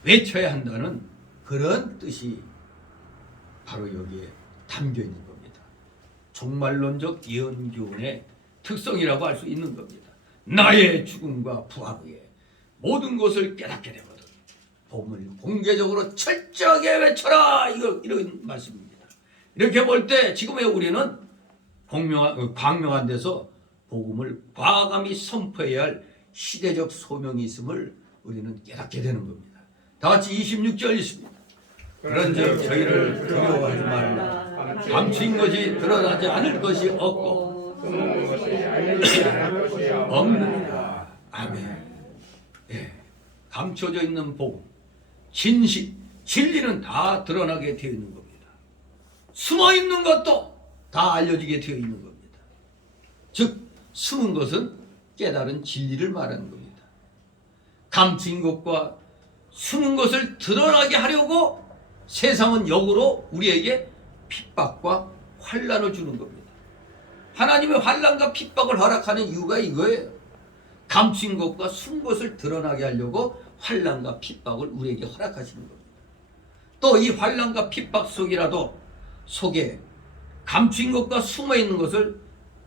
외쳐야 한다는 그런 뜻이 바로 여기에 담겨 있는 겁니다. 종말론적 예언교훈의 특성이라고 할 수 있는 겁니다. 나의 죽음과 부활 후에 모든 것을 깨닫게 되거든 복음을 공개적으로 철저하게 외쳐라, 이런 말씀입니다. 이렇게 볼 때 지금의 우리는 광명한 데서 복음을 과감히 선포해야 할 시대적 소명이 있음을 우리는 깨닫게 되는 겁니다. 다 같이 26절 있습니다. 그런즉 저희를 두려워하지 말라. 감추인 것이 드러나지 않을 것이 없고 숨은 것이 알려지지 않을 것이 없느니라. 아멘. 예, 감춰져 있는 복음, 진실, 진리는 다 드러나게 되어 있는 겁니다. 숨어 있는 것도 다 알려지게 되어 있는 겁니다. 즉 숨은 것은 깨달은 진리를 말하는 겁니다. 감춘 것과 숨은 것을 드러나게 하려고 세상은 역으로 우리에게 핍박과 환난을 주는 겁니다. 하나님의 환난과 핍박을 허락하는 이유가 이거예요. 감춘 것과 숨은 것을 드러나게 하려고 환난과 핍박을 우리에게 허락하시는 겁니다. 또 이 환난과 핍박 속에 감춘 것과 숨어 있는 것을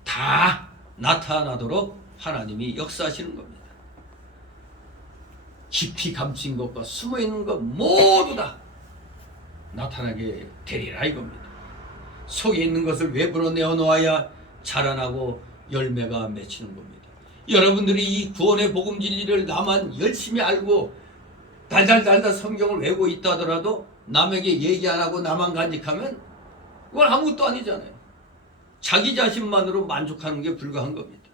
다 나타나도록 하나님이 역사하시는 겁니다. 깊이 감춘 것과 숨어 있는 것 모두 다 나타나게 되리라 이겁니다. 속에 있는 것을 외부로 내어놓아야 자라나고 열매가 맺히는 겁니다. 여러분들이 이 구원의 복음 진리를 나만 열심히 알고 달달달달 성경을 외우고 있다 하더라도 남에게 얘기 안 하고 나만 간직하면 그건 아무것도 아니잖아요. 자기 자신만으로 만족하는 게 불가한 겁니다.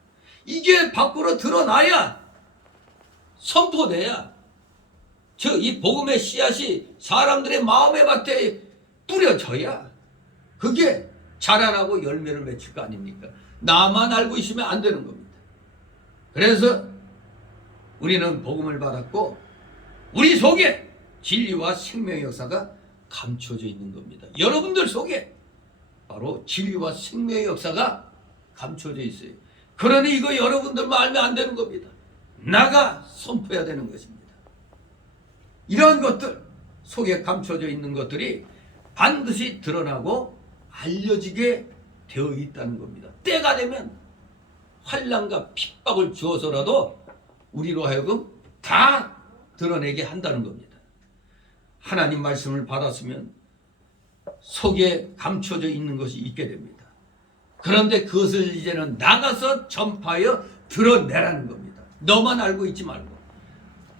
이게 밖으로 드러나야, 선포돼야, 이 복음의 씨앗이 사람들의 마음의 밭에 뿌려져야 그게 자라나고 열매를 맺힐 거 아닙니까? 나만 알고 있으면 안 되는 겁니다. 그래서 우리는 복음을 받았고 우리 속에 진리와 생명의 역사가 감춰져 있는 겁니다. 여러분들 속에 바로 진리와 생명의 역사가 감춰져 있어요. 그러니 이거 여러분들만 알면 안 되는 겁니다. 나가 선포해야 되는 것입니다. 이러한 것들 속에 감춰져 있는 것들이 반드시 드러나고 알려지게 되어 있다는 겁니다. 때가 되면 환난과 핍박을 주어서라도 우리로 하여금 다 드러내게 한다는 겁니다. 하나님 말씀을 받았으면 속에 감춰져 있는 것이 있게 됩니다. 그런데 그것을 이제는 나가서 전파하여 드러내라는 겁니다. 너만 알고 있지 말고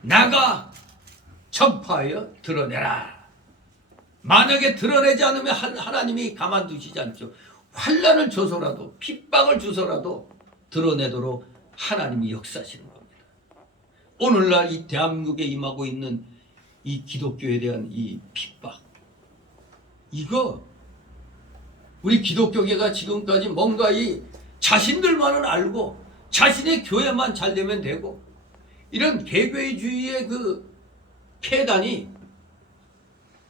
나가 전파하여 드러내라. 만약에 드러내지 않으면 하나님이 가만두시지 않죠. 환난을 줘서라도 핍박을 주서라도 드러내도록 하나님이 역사하시는 겁니다. 오늘날 이 대한민국에 임하고 있는 이 기독교에 대한 이 핍박, 이거 우리 기독교계가 지금까지 뭔가 이 자신들만은 알고 자신의 교회만 잘 되면 되고 이런 개교회주의의 그 폐단이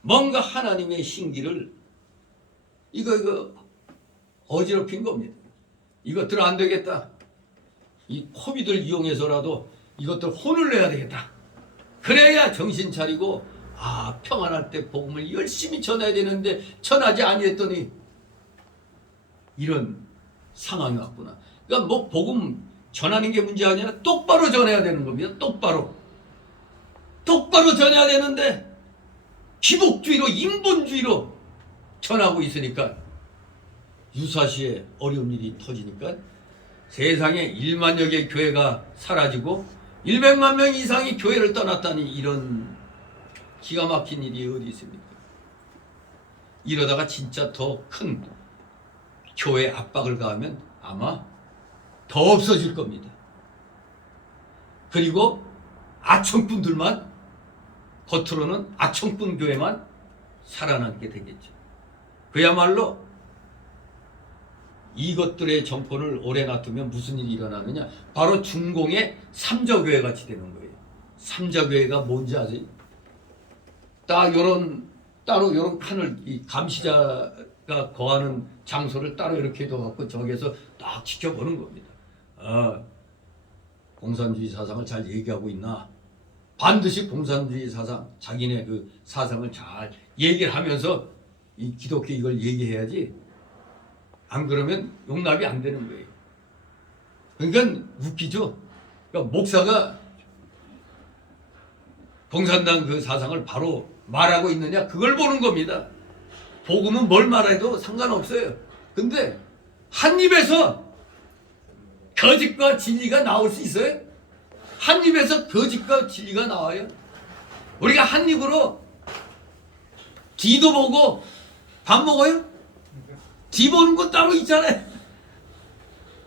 뭔가 하나님의 신기를 이거 어지럽힌 겁니다. 이것들 안 되겠다. 이 코비들 이용해서라도 이것들 혼을 내야 되겠다. 그래야 정신 차리고 평안할 때 복음을 열심히 전해야 되는데 전하지 아니했더니 이런 상황이 왔구나. 그러니까 뭐 복음 전하는 게 문제 아니라 똑바로 전해야 되는 겁니다. 똑바로 전해야 되는데 기복주의로 인본주의로 전하고 있으니까 유사시에 어려운 일이 터지니까 세상에 1만여 개의 교회가 사라지고 100만 명 이상이 교회를 떠났다니 이런 기가 막힌 일이 어디 있습니까? 이러다가 진짜 더 큰 교회 압박을 가하면 아마 더 없어질 겁니다. 그리고 아청꾼들만 겉으로는 아청꾼 교회만 살아남게 되겠죠. 그야말로 이것들의 정권을 오래 놔두면 무슨 일이 일어나느냐? 바로 중공의 삼자교회 같이 되는 거예요. 삼자교회가 뭔지 아세요? 따로 요런 칸을 이 감시자가 거하는 장소를 따로 이렇게 둬갖고 저기에서 딱 지켜보는 겁니다. 공산주의 사상을 잘 얘기하고 있나? 반드시 공산주의 사상, 자기네 그 사상을 잘 얘기를 하면서 이 기독교 이걸 얘기해야지. 안 그러면 용납이 안 되는 거예요. 그러니까 웃기죠. 그러니까 목사가 공산당 그 사상을 바로 말하고 있느냐 그걸 보는 겁니다. 복음은 뭘 말해도 상관없어요. 근데 한 입에서 거짓과 진리가 나올 수 있어요? 한 입에서 거짓과 진리가 나와요? 우리가 한 입으로 뒤도 보고 밥 먹어요? 뒤 보는 거 따로 있잖아요.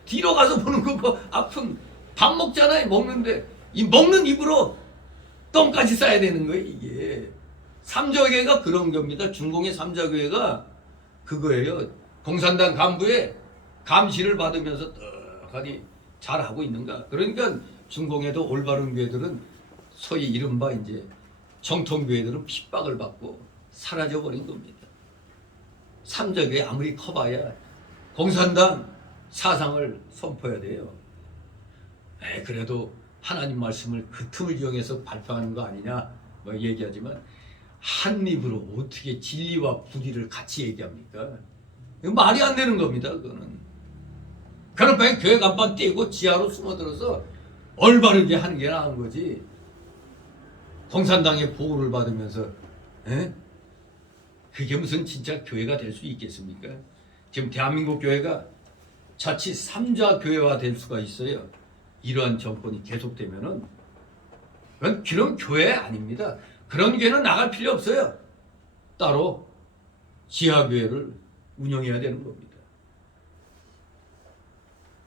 뒤로 가서 보는 거 뭐 아픈 밥 먹잖아요. 먹는데 이 먹는 입으로 똥까지 싸야 되는 거예요. 이게 삼자교회가 그런 겁니다. 중공의 삼자교회가 그거예요. 공산당 간부의 감시를 받으면서 떡하니 잘하고 있는가. 그러니까 중공에도 올바른 교회들은 소위 이른바 이제 정통교회들은 핍박을 받고 사라져버린 겁니다. 삼자교회 아무리 커봐야 공산당 사상을 선포해야 돼요. 그래도 하나님 말씀을 그 틈을 이용해서 발표하는 거 아니냐 뭐 얘기하지만 한 입으로 어떻게 진리와 불의를 같이 얘기합니까? 이거 말이 안 되는 겁니다. 그거는. 그럴 바에 교회 간판 떼고 지하로 숨어들어서 올바르게 하는 게 나은 거지. 공산당의 보호를 받으면서 그게 무슨 진짜 교회가 될 수 있겠습니까? 지금 대한민국 교회가 자칫 삼자 교회화 될 수가 있어요. 이러한 정권이 계속되면은 그건 그런 교회 아닙니다. 그런 교회는 나갈 필요 없어요. 따로 지하 교회를 운영해야 되는 겁니다.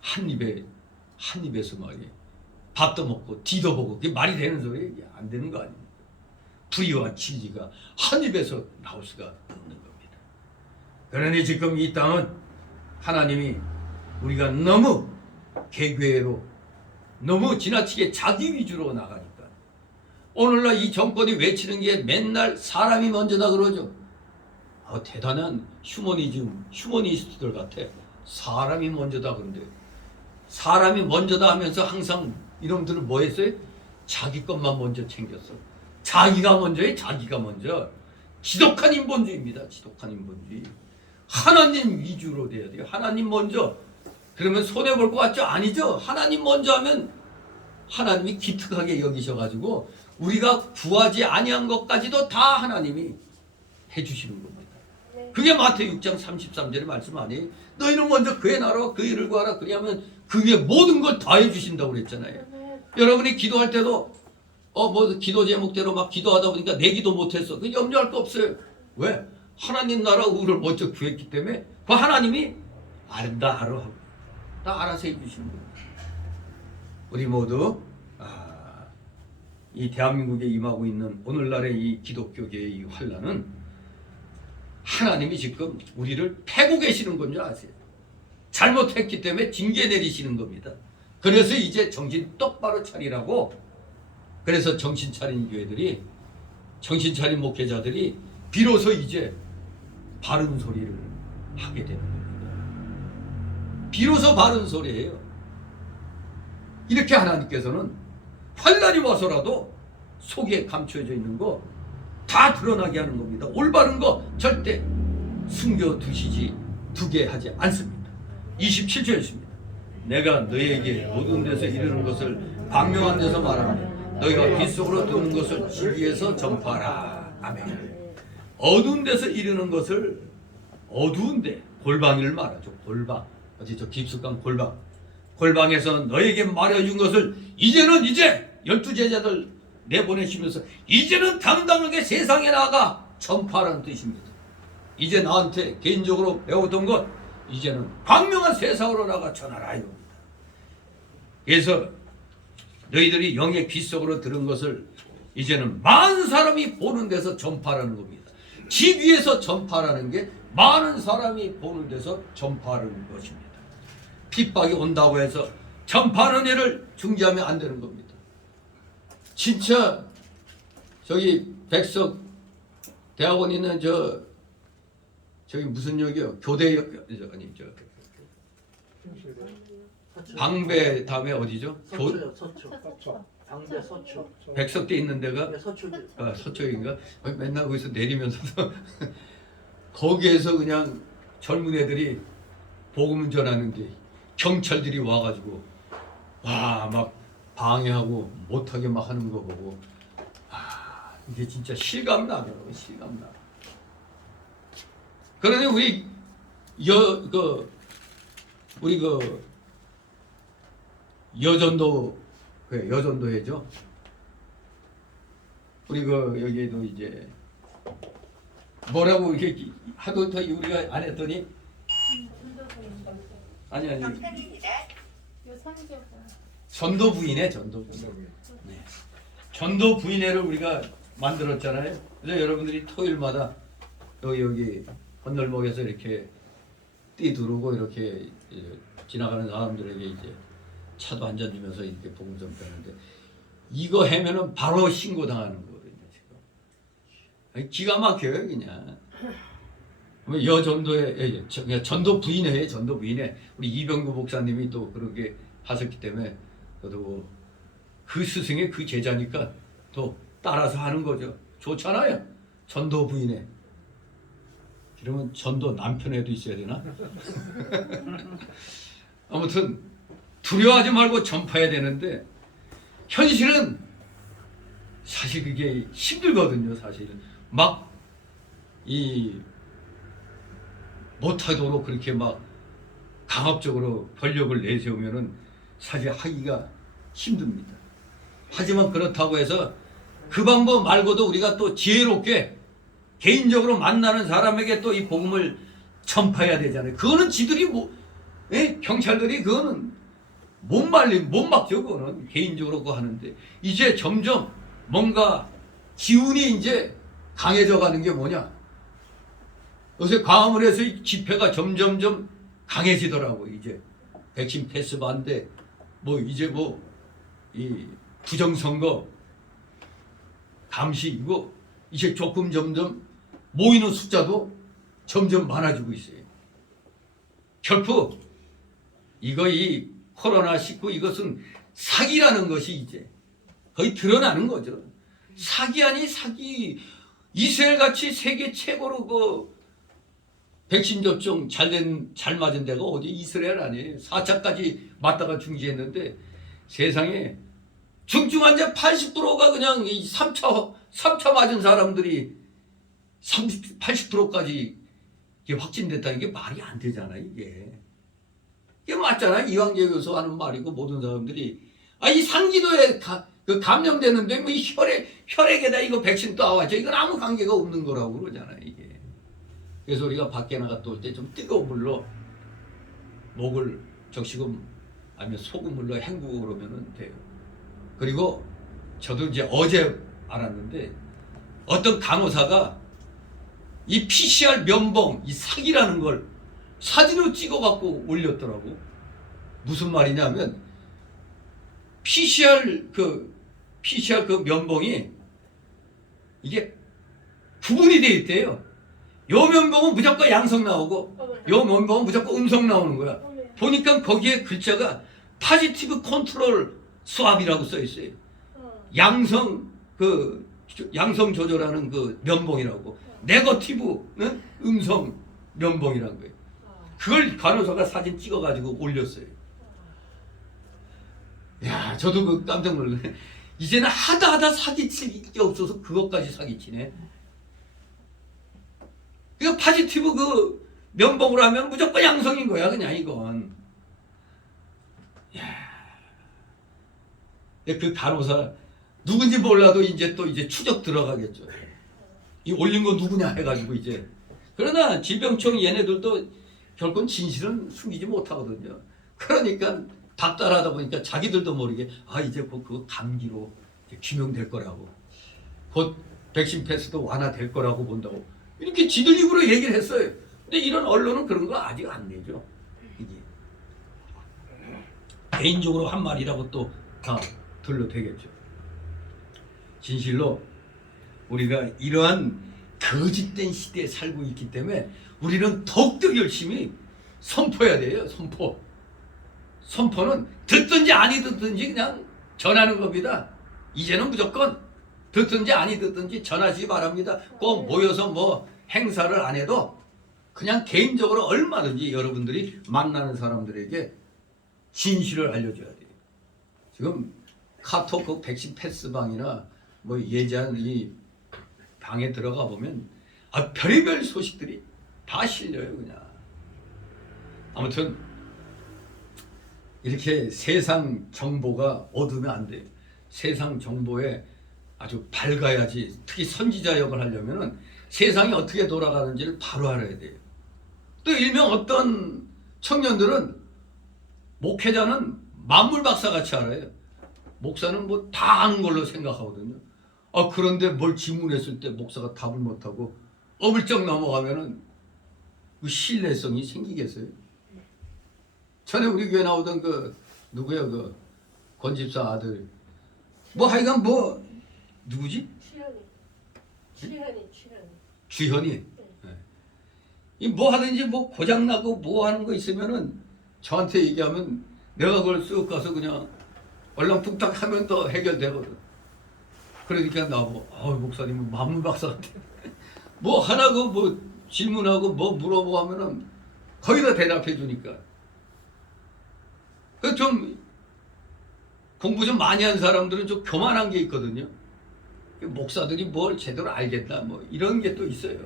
한 입에서 말이에요. 밥도 먹고 뒤도 보고 그게 말이 되는 소리예요? 안 되는 거 아닙니까? 불의와 진리가 한 입에서 나올 수가 없는 겁니다. 그러니 지금 이 땅은 하나님이 우리가 너무 개괴로 너무 지나치게 자기 위주로 나가니까 오늘날 이 정권이 외치는 게 맨날 사람이 먼저다 그러죠. 대단한 휴머니스트들 같아. 사람이 먼저다 그런데 사람이 먼저다 하면서 항상 이놈들은 뭐 했어요? 자기 것만 먼저 챙겼어. 자기가 먼저에 자기가 먼저. 지독한 인본주의입니다. 지독한 인본주의. 하나님 위주로 돼야 돼요. 하나님 먼저. 그러면 손해볼 것 같죠? 아니죠. 하나님 먼저 하면 하나님이 기특하게 여기셔가지고 우리가 구하지 아니한 것까지도 다 하나님이 해주시는 겁니다. 그게 마태복음 6장 33절의 말씀 아니에요? 너희는 먼저 그의 나라와 그 일을 구하라. 그리하면 그 위에 모든 걸 다 해주신다고 그랬잖아요. 여러분이 기도할 때도 뭐 기도 제목대로 막 기도하다 보니까 내 기도 못했어. 그 염려할 거 없어요. 왜? 하나님 나라 의를 먼저 구했기 때문에 그 하나님이 다 알아서 해주시는 거예요. 우리 모두 이 대한민국에 임하고 있는 오늘날의 이 기독교계의 이 환란은 하나님이 지금 우리를 패고 계시는 건 줄 아세요? 잘못했기 때문에 징계 내리시는 겁니다. 그래서 이제 정신 똑바로 차리라고. 그래서 정신 차린 교회들이, 정신 차린 목회자들이 비로소 이제 바른 소리를 하게 되는 겁니다. 비로소 바른 소리예요. 이렇게 하나님께서는 환란이 와서라도 속에 감춰져 있는 거 다 드러나게 하는 겁니다. 올바른 거 절대 두게 하지 않습니다. 27절입니다. 내가 너희에게 어두운 데서 이르는 것을 광명한 데서 말하며 너희가 빛 속으로 듣는 것을 지위에서 전파하라. 아멘. 어두운 데서 이르는 것을 어두운데 골방을 말하죠. 골방. 어디죠? 깊숙한 골방. 골방에서 너에게 말해준 것을 이제는 12제자들 내보내시면서 이제는 당당하게 세상에 나가 전파하라는 뜻입니다. 이제 나한테 개인적으로 배웠던 것 이제는 광명한 세상으로 나가 전하라 이겁니다. 그래서 너희들이 영의 빛 속으로 들은 것을 이제는 많은 사람이 보는 데서 전파하라는 겁니다. 집 위에서 전파하라는 게 많은 사람이 보는 데서 전파하는 것입니다. 핍박이 온다고 해서 전파하는 일을 중지하면 안 되는 겁니다. 진짜 저기 백석 대학원 있는 저기 무슨 역이요? 교대역 아니 방배 다음에 어디죠? 서초. 방배 서초. 백석대 있는 데가 서초죠. 서초인가? 맨날 거기서 내리면서도 거기에서 그냥 젊은 애들이 복음 전하는데 경찰들이 와가지고 막 방해하고 못하게 막 하는 거 보고 이게 진짜 실감 나더라고요. 실감 나. 그러니 우리 여전도회죠. 우리 그 여기에도 이제 뭐라고 이렇게 하도 더 우리가 안 했더니 아니 전도 부인회 전도 부인. 네. 전도 부인회를 우리가 만들었잖아요. 그래서 여러분들이 토요일마다 여기 건널목에서 이렇게 뛰두르고 이렇게 지나가는 사람들에게 이제 차도 한 잔 주면서 이렇게 복음 전하는데 이거 하면은 바로 신고 당하는 거거든요. 지금 기가 막혀요 그냥. 여전도에 전도 부인회에 전도 부인회 우리 이병구 목사님이 또 그렇게 하셨기 때문에 저도 그 스승의 그 제자니까 또 따라서 하는 거죠. 좋잖아요. 전도 부인회. 그러면 전도 남편에도 있어야 되나? 아무튼 두려워하지 말고 전파해야 되는데 현실은 사실 그게 힘들거든요. 사실은 막 이 못하도록 그렇게 막 강압적으로 권력을 내세우면은 사실 하기가 힘듭니다. 하지만 그렇다고 해서 그 방법 말고도 우리가 또 지혜롭게 개인적으로 만나는 사람에게 또 이 복음을 전파해야 되잖아요. 그거는 지들이 경찰들이 그거는 못 막죠. 그거는 개인적으로 그거 하는데 이제 점점 뭔가 기운이 이제 강해져 가는 게 뭐냐? 요새 광화문에서 집회가 점점점 강해지더라고. 이제 백신 패스 반대 이제 이 부정선거 감시 이거 이제 조금 점점 모이는 숫자도 점점 많아지고 있어요. 결코 이 코로나19 이것은 사기라는 것이 이제 거의 드러나는 거죠. 사기 아니 사기. 이스라엘 같이 세계 최고로 그 백신 접종 잘 맞은 데가 어디 이스라엘 아니에요. 4차까지 맞다가 중지했는데 세상에 중증 환자 80%가 그냥 이 3차 맞은 사람들이 80%까지 확진됐다는 게 말이 안 되잖아 이게 맞잖아. 이광재 교수 하는 말이고 모든 사람들이 이 상기도에 감염되는데 뭐 이 혈액에다 이거 백신 또 나왔죠. 이건 아무 관계가 없는 거라고 그러잖아 이게. 그래서 우리가 밖에 나갔다 올 때 좀 뜨거운 물로 목을 적시금 아니면 소금물로 헹구고 그러면 돼요. 그리고 저도 이제 어제 알았는데 어떤 간호사가 이 PCR 면봉 이 사기라는 걸 사진으로 찍어갖고 올렸더라고. 무슨 말이냐면 PCR 그 면봉이 이게 구분이 돼 있대요. 요 면봉은 무조건 양성 나오고 요 면봉은 무조건 음성 나오는 거야. 보니까 거기에 글자가 파지티브 컨트롤 수압이라고 써 있어요. 양성 조절하는 그 면봉이라고. 네거티브는 음성 면봉이라는 거예요. 그걸 간호사가 사진 찍어가지고 올렸어요. 야, 저도 그 깜짝 놀랐네. 이제는 하다 사기칠 게 없어서 그것까지 사기치네. 그 파지티브 그 면봉으로 하면 무조건 양성인 거야, 그냥 이건. 야, 그 간호사 누군지 몰라도 이제 추적 들어가겠죠. 이 올린 거 누구냐 해가지고 이제. 그러나 질병청 얘네들도 결국은 진실은 숨기지 못하거든요. 그러니까 닥달하다 보니까 자기들도 모르게 이제 곧 그거 감기로 이제 규명될 거라고. 곧 백신 패스도 완화될 거라고 본다고. 이렇게 지들 입으로 얘기를 했어요. 근데 이런 언론은 그런 거 아직 안 내죠. 이게 개인적으로 한 말이라고 또 다 들러대겠죠. 진실로 우리가 이러한 거짓된 시대에 살고 있기 때문에 우리는 더욱더 열심히 선포해야 돼요. 선포는 듣든지 아니 듣든지 그냥 전하는 겁니다. 이제는 무조건 듣든지 아니 듣든지 전하시기 바랍니다. 꼭 모여서 행사를 안 해도 그냥 개인적으로 얼마든지 여러분들이 만나는 사람들에게 진실을 알려줘야 돼요. 지금 카톡 그 백신 패스방이나 예제한 이 방에 들어가 보면 별의별 소식들이 다 실려요 그냥. 아무튼 이렇게 세상 정보가 얻으면 안 돼요. 세상 정보에 아주 밝아야지. 특히 선지자 역을 하려면은 세상이 어떻게 돌아가는지를 바로 알아야 돼요. 또 일명 어떤 청년들은 목회자는 만물 박사 같이 알아요. 목사는 뭐 다 아는 걸로 생각하거든요. 그런데 뭘 질문했을 때 목사가 답을 못하고 어물쩍 넘어가면은 그 신뢰성이 생기겠어요? 전에 우리 교회 나오던 그 누구야 그 권집사 아들 뭐 하여간 뭐 누구지? 주현이. 이 뭐 하든지 뭐 고장 나고 뭐 하는 거 있으면은 저한테 얘기하면 내가 그걸 쓱 가서 그냥 얼렁뚱땅 하면 더 해결되거든. 그러니까 나보고 목사님은 만물 박사 같아. 뭐 하나고 뭐 질문하고 뭐 물어보고 하면은 거의 다 대답해 주니까. 그 좀 공부 좀 많이 한 사람들은 좀 교만한 게 있거든요. 목사들이 뭘 제대로 알겠나 뭐 이런 게 또 있어요.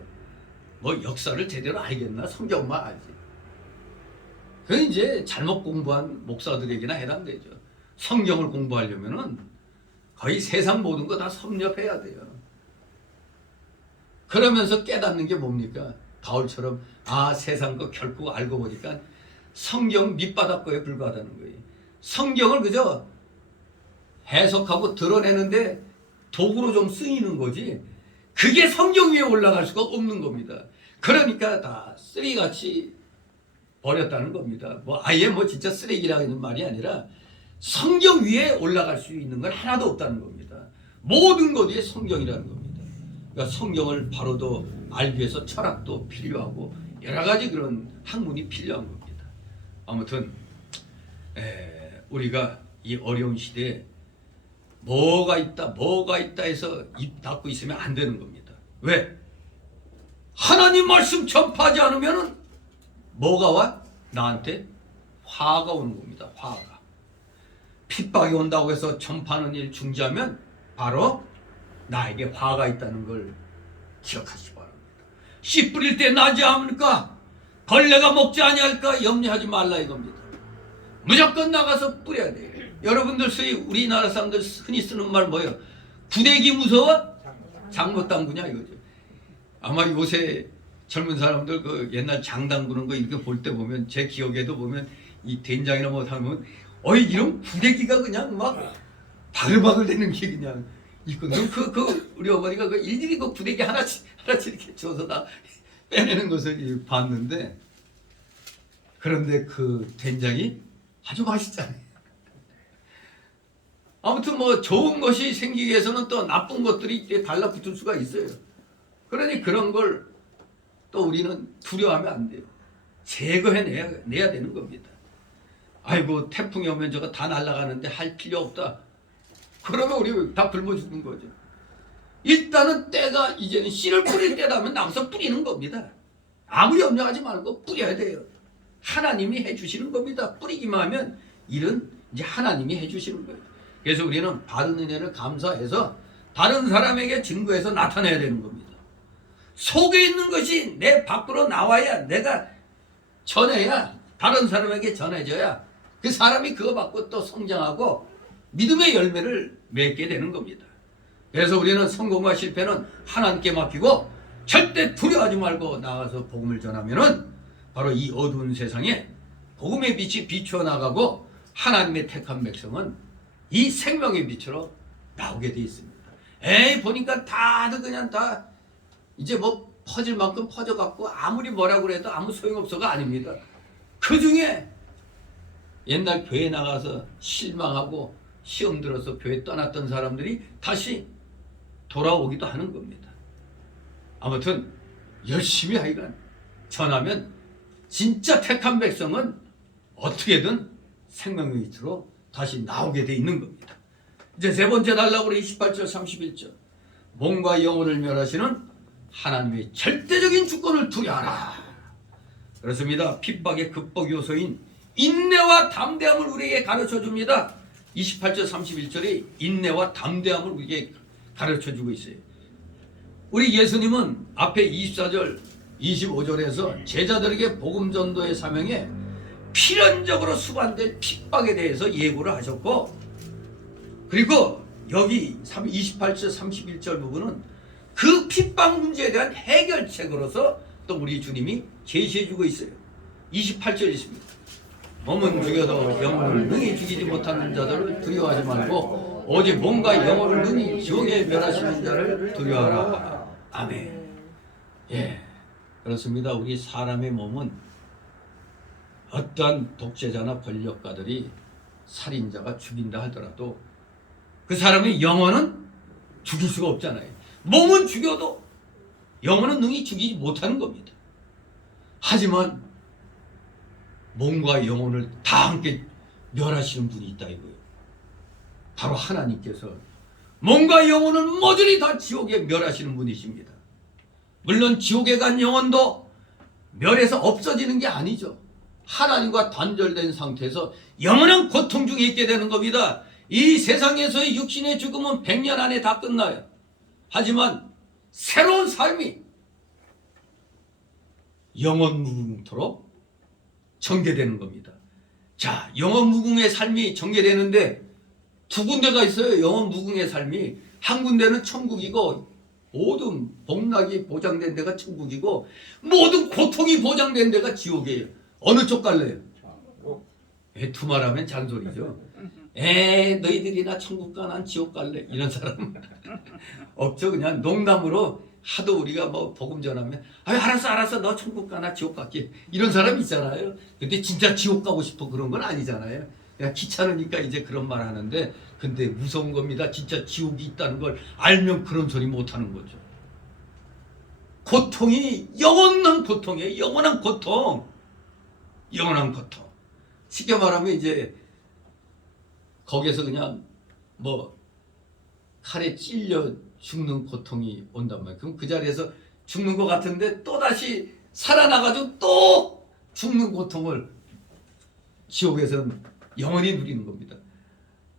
뭐 역사를 제대로 알겠나 성경만 알지. 그건 이제 잘못 공부한 목사들에게나 해당되죠. 성경을 공부하려면은 거의 세상 모든 거 다 섭렵해야 돼요. 그러면서 깨닫는 게 뭡니까? 바울처럼 세상 거 결코 알고 보니까 성경 밑바닥 거에 불과하다는 거예요. 성경을 그저 해석하고 드러내는데 도구로 좀 쓰이는 거지 그게 성경 위에 올라갈 수가 없는 겁니다. 그러니까 다 쓰레기같이 버렸다는 겁니다. 뭐 아예 뭐 진짜 쓰레기라는 말이 아니라 성경 위에 올라갈 수 있는 건 하나도 없다는 겁니다. 모든 것 위에 성경이라는 겁니다. 그러니까 성경을 바로도 알기 위해서 철학도 필요하고 여러 가지 그런 학문이 필요한 겁니다. 아무튼 우리가 이 어려운 시대에 뭐가 있다 해서 입 닫고 있으면 안 되는 겁니다. 왜? 하나님 말씀 전파하지 않으면은 뭐가 와? 나한테 화가 오는 겁니다. 화가. 핍박이 온다고 해서 전파하는 일 중지하면 바로 나에게 화가 있다는 걸 기억하시기 바랍니다. 씨 뿌릴 때 나지 않을까? 벌레가 먹지 아니할까? 염려하지 말라 이겁니다. 무조건 나가서 뿌려야 돼요. 여러분들 소위 우리나라 사람들 흔히 쓰는 말 뭐예요? 구데기 무서워? 장못 담그냐 이거죠. 아마 요새 젊은 사람들 그 옛날 장 담그는 거 이렇게 볼 때 보면 제 기억에도 보면 이 된장이나 뭐 담으면 이런 구데기가 그냥 막 바글바글 되는 게 그냥 있거든요. 우리 어머니가 그 일일이 그 구데기 하나씩 이렇게 줘서 다 빼내는 것을 봤는데 그런데 그 된장이 아주 맛있잖아요. 아무튼 뭐 좋은 것이 생기기 위해서는 또 나쁜 것들이 달라붙을 수가 있어요. 그러니 그런 걸 또 우리는 두려워하면 안 돼요. 제거해내야 되는 겁니다. 아이고 태풍이 오면 저거 다 날아가는데 할 필요 없다. 그러면 우리 다 굶어 죽는 거죠. 일단은 때가 이제는 씨를 뿌릴 때라면 나와서 뿌리는 겁니다. 아무리 염려하지 말고 뿌려야 돼요. 하나님이 해주시는 겁니다. 뿌리기만 하면 일은 이제 하나님이 해주시는 거예요. 그래서 우리는 받은 은혜를 감사해서 다른 사람에게 증거해서 나타내야 되는 겁니다. 속에 있는 것이 내 밖으로 나와야 내가 전해야 다른 사람에게 전해져야 그 사람이 그거 받고 또 성장하고 믿음의 열매를 맺게 되는 겁니다. 그래서 우리는 성공과 실패는 하나님께 맡기고 절대 두려워하지 말고 나가서 복음을 전하면은 바로 이 어두운 세상에 복음의 빛이 비추어 나가고 하나님의 택한 백성은 이 생명의 빛으로 나오게 돼 있습니다. 보니까 다들 그냥 다 이제 뭐 퍼질 만큼 퍼져갖고 아무리 뭐라고 해도 아무 소용없어가 아닙니다. 그 중에 옛날 교회 나가서 실망하고 시험 들어서 교회 떠났던 사람들이 다시 돌아오기도 하는 겁니다. 아무튼 열심히 하여간 전하면 진짜 택한 백성은 어떻게든 생명의 빛으로 다시 나오게 돼 있는 겁니다. 이제 세 번째 달라고 28절 31절 몸과 영혼을 멸하시는 하나님의 절대적인 주권을 두려워하라. 그렇습니다. 핍박의 극복 요소인 인내와 담대함을 우리에게 가르쳐줍니다. 28절 31절에 인내와 담대함을 우리에게 가르쳐주고 있어요. 우리 예수님은 앞에 24절 25절에서 제자들에게 복음 전도의 사명에 필연적으로 수반될 핍박에 대해서 예고를 하셨고 그리고 여기 28절 31절 부분은 그 핍박 문제에 대한 해결책으로서 또 우리 주님이 제시해주고 있어요. 28절 있습니다. 몸은 죽여도 영혼을 능히 죽이지 못하는 자들을 두려워하지 말고 오직 몸과 영혼을 능히 지옥에 멸하시는 자를 두려워하라. 아멘. 예, 그렇습니다. 우리 사람의 몸은 어떠한 독재자나 권력가들이 살인자가 죽인다 하더라도 그 사람의 영혼은 죽일 수가 없잖아요. 몸은 죽여도 영혼은 능히 죽이지 못하는 겁니다. 하지만 몸과 영혼을 다 함께 멸하시는 분이 있다 이거예요. 바로 하나님께서 몸과 영혼을 모조리 다 지옥에 멸하시는 분이십니다. 물론 지옥에 간 영혼도 멸해서 없어지는 게 아니죠. 하나님과 단절된 상태에서 영원한 고통 중에 있게 되는 겁니다. 이 세상에서의 육신의 죽음은 100년 안에 다 끝나요. 하지만 새로운 삶이 영원 무궁토록 전개되는 겁니다. 자, 영원 무궁의 삶이 전개되는데 두 군데가 있어요. 영원 무궁의 삶이. 한 군데는 천국이고 모든 복락이 보장된 데가 천국이고 모든 고통이 보장된 데가 지옥이에요. 어느 쪽 갈래요? 두말하면 잔소리죠. 너희들이나 천국 가 난 지옥 갈래. 이런 사람 없죠. 그냥 농담으로 하도 우리가 뭐 복음 전하면 알았어 너 천국 가나 지옥 갈게. 이런 사람 있잖아요. 근데 진짜 지옥 가고 싶어 그런 건 아니잖아요. 그냥 귀찮으니까 이제 그런 말 하는데 근데 무서운 겁니다. 진짜 지옥이 있다는 걸 알면 그런 소리 못 하는 거죠. 고통이 영원한 고통이에요. 영원한 고통. 영원한 고통. 쉽게 말하면 이제 거기에서 그냥 뭐 칼에 찔려 죽는 고통이 온단 말이에요. 그럼 그 자리에서 죽는 것 같은데 또다시 살아나가지고 또 죽는 고통을 지옥에서는 영원히 누리는 겁니다.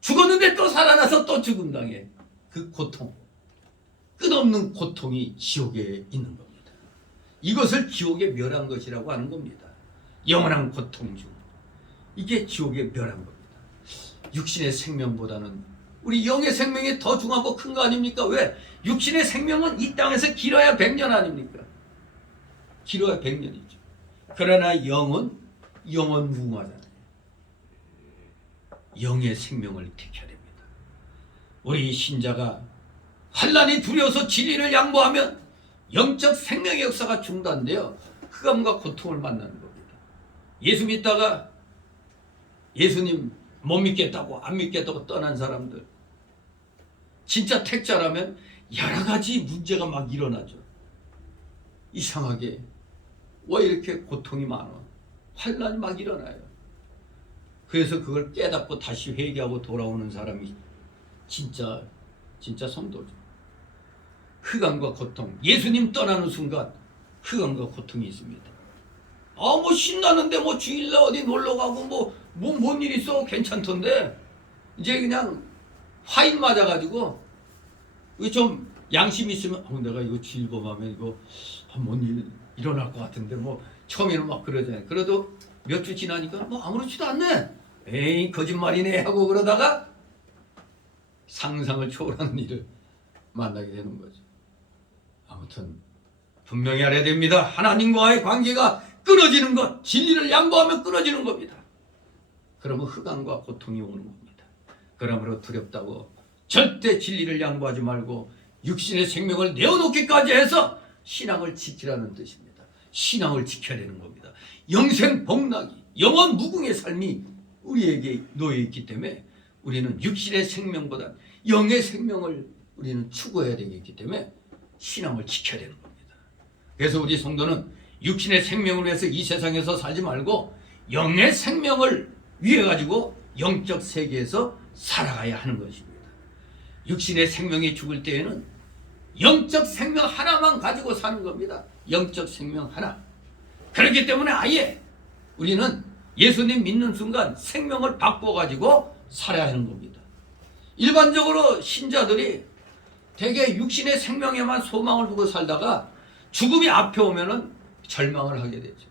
죽었는데 또 살아나서 또 죽음 당해. 그 고통, 끝없는 고통이 지옥에 있는 겁니다. 이것을 지옥에 멸한 것이라고 하는 겁니다. 영원한 고통 중. 이게 지옥에 멸한 겁니다. 육신의 생명보다는 우리 영의 생명이 더 중하고 큰 거 아닙니까? 왜? 육신의 생명은 이 땅에서 길어야 100년 아닙니까? 길어야 100년이죠. 그러나 영은 영원 무궁하잖아요. 영의 생명을 택해야 됩니다. 우리 신자가 환난이 두려워서 진리를 양보하면 영적 생명의 역사가 중단되어 흑암과 고통을 만나는 겁니다. 예수 믿다가 예수님 못 믿겠다고 안 믿겠다고 떠난 사람들 진짜 택자라면 여러 가지 문제가 막 일어나죠. 이상하게 왜 이렇게 고통이 많아? 환난이 막 일어나요. 그래서 그걸 깨닫고 다시 회개하고 돌아오는 사람이 진짜 성도죠. 흑암과 고통, 예수님 떠나는 순간 흑암과 고통이 있습니다. 뭐 신나는데 뭐 주일날 어디 놀러 가고 뭔 일 있어 괜찮던데 이제 그냥 화인 맞아가지고 좀 양심 있으면 내가 이거 주일 범하면 이거 뭔 일 일어날 것 같은데 뭐 처음에는 막 그러잖아요. 그래도 몇 주 지나니까 뭐 아무렇지도 않네. 에이 거짓말이네 하고 그러다가 상상을 초월하는 일을 만나게 되는 거죠. 아무튼 분명히 알아야 됩니다. 하나님과의 관계가 끊어지는 것, 진리를 양보하면 끊어지는 겁니다. 그러면 흑암과 고통이 오는 겁니다. 그러므로 두렵다고 절대 진리를 양보하지 말고 육신의 생명을 내어놓기까지 해서 신앙을 지키라는 뜻입니다. 신앙을 지켜야 되는 겁니다. 영생 복락이 영원 무궁의 삶이 우리에게 놓여 있기 때문에 우리는 육신의 생명보다 영의 생명을 우리는 추구해야 되기 때문에 신앙을 지켜야 되는 겁니다. 그래서 우리 성도는 육신의 생명을 위해서 이 세상에서 살지 말고 영의 생명을 위해 가지고 영적 세계에서 살아가야 하는 것입니다. 육신의 생명이 죽을 때에는 영적 생명 하나만 가지고 사는 겁니다. 영적 생명 하나. 그렇기 때문에 아예 우리는 예수님 믿는 순간 생명을 바꿔가지고 살아야 하는 겁니다. 일반적으로 신자들이 대개 육신의 생명에만 소망을 두고 살다가 죽음이 앞에 오면은 절망을 하게 되죠.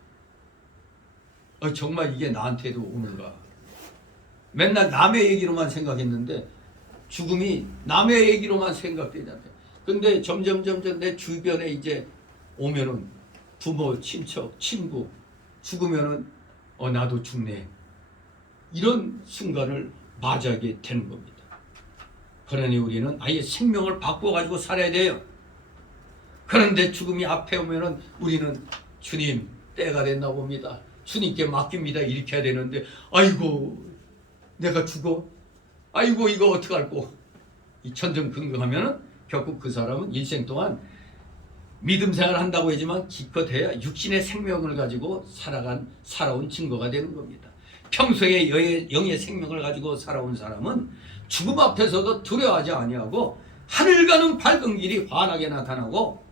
정말 이게 나한테도 오는가. 맨날 남의 얘기로만 생각했는데 죽음이 남의 얘기로만 생각되잖아요. 근데 점점 내 주변에 이제 오면은 부모, 친척, 친구 죽으면은 나도 죽네. 이런 순간을 맞이하게 되는 겁니다. 그러니 우리는 아예 생명을 바꿔가지고 살아야 돼요. 그런데 죽음이 앞에 오면은 우리는 주님 때가 됐나 봅니다. 주님께 맡깁니다. 이렇게 해야 되는데 아이고 내가 죽어. 아이고 이거 어떡할꼬. 이 천정긍긍하면은 결국 그 사람은 일생 동안 믿음 생활을 한다고 하지만 기껏해야 육신의 생명을 가지고 살아온 증거가 되는 겁니다. 평소에 영의 생명을 가지고 살아온 사람은 죽음 앞에서도 두려워하지 아니하고 하늘 가는 밝은 길이 환하게 나타나고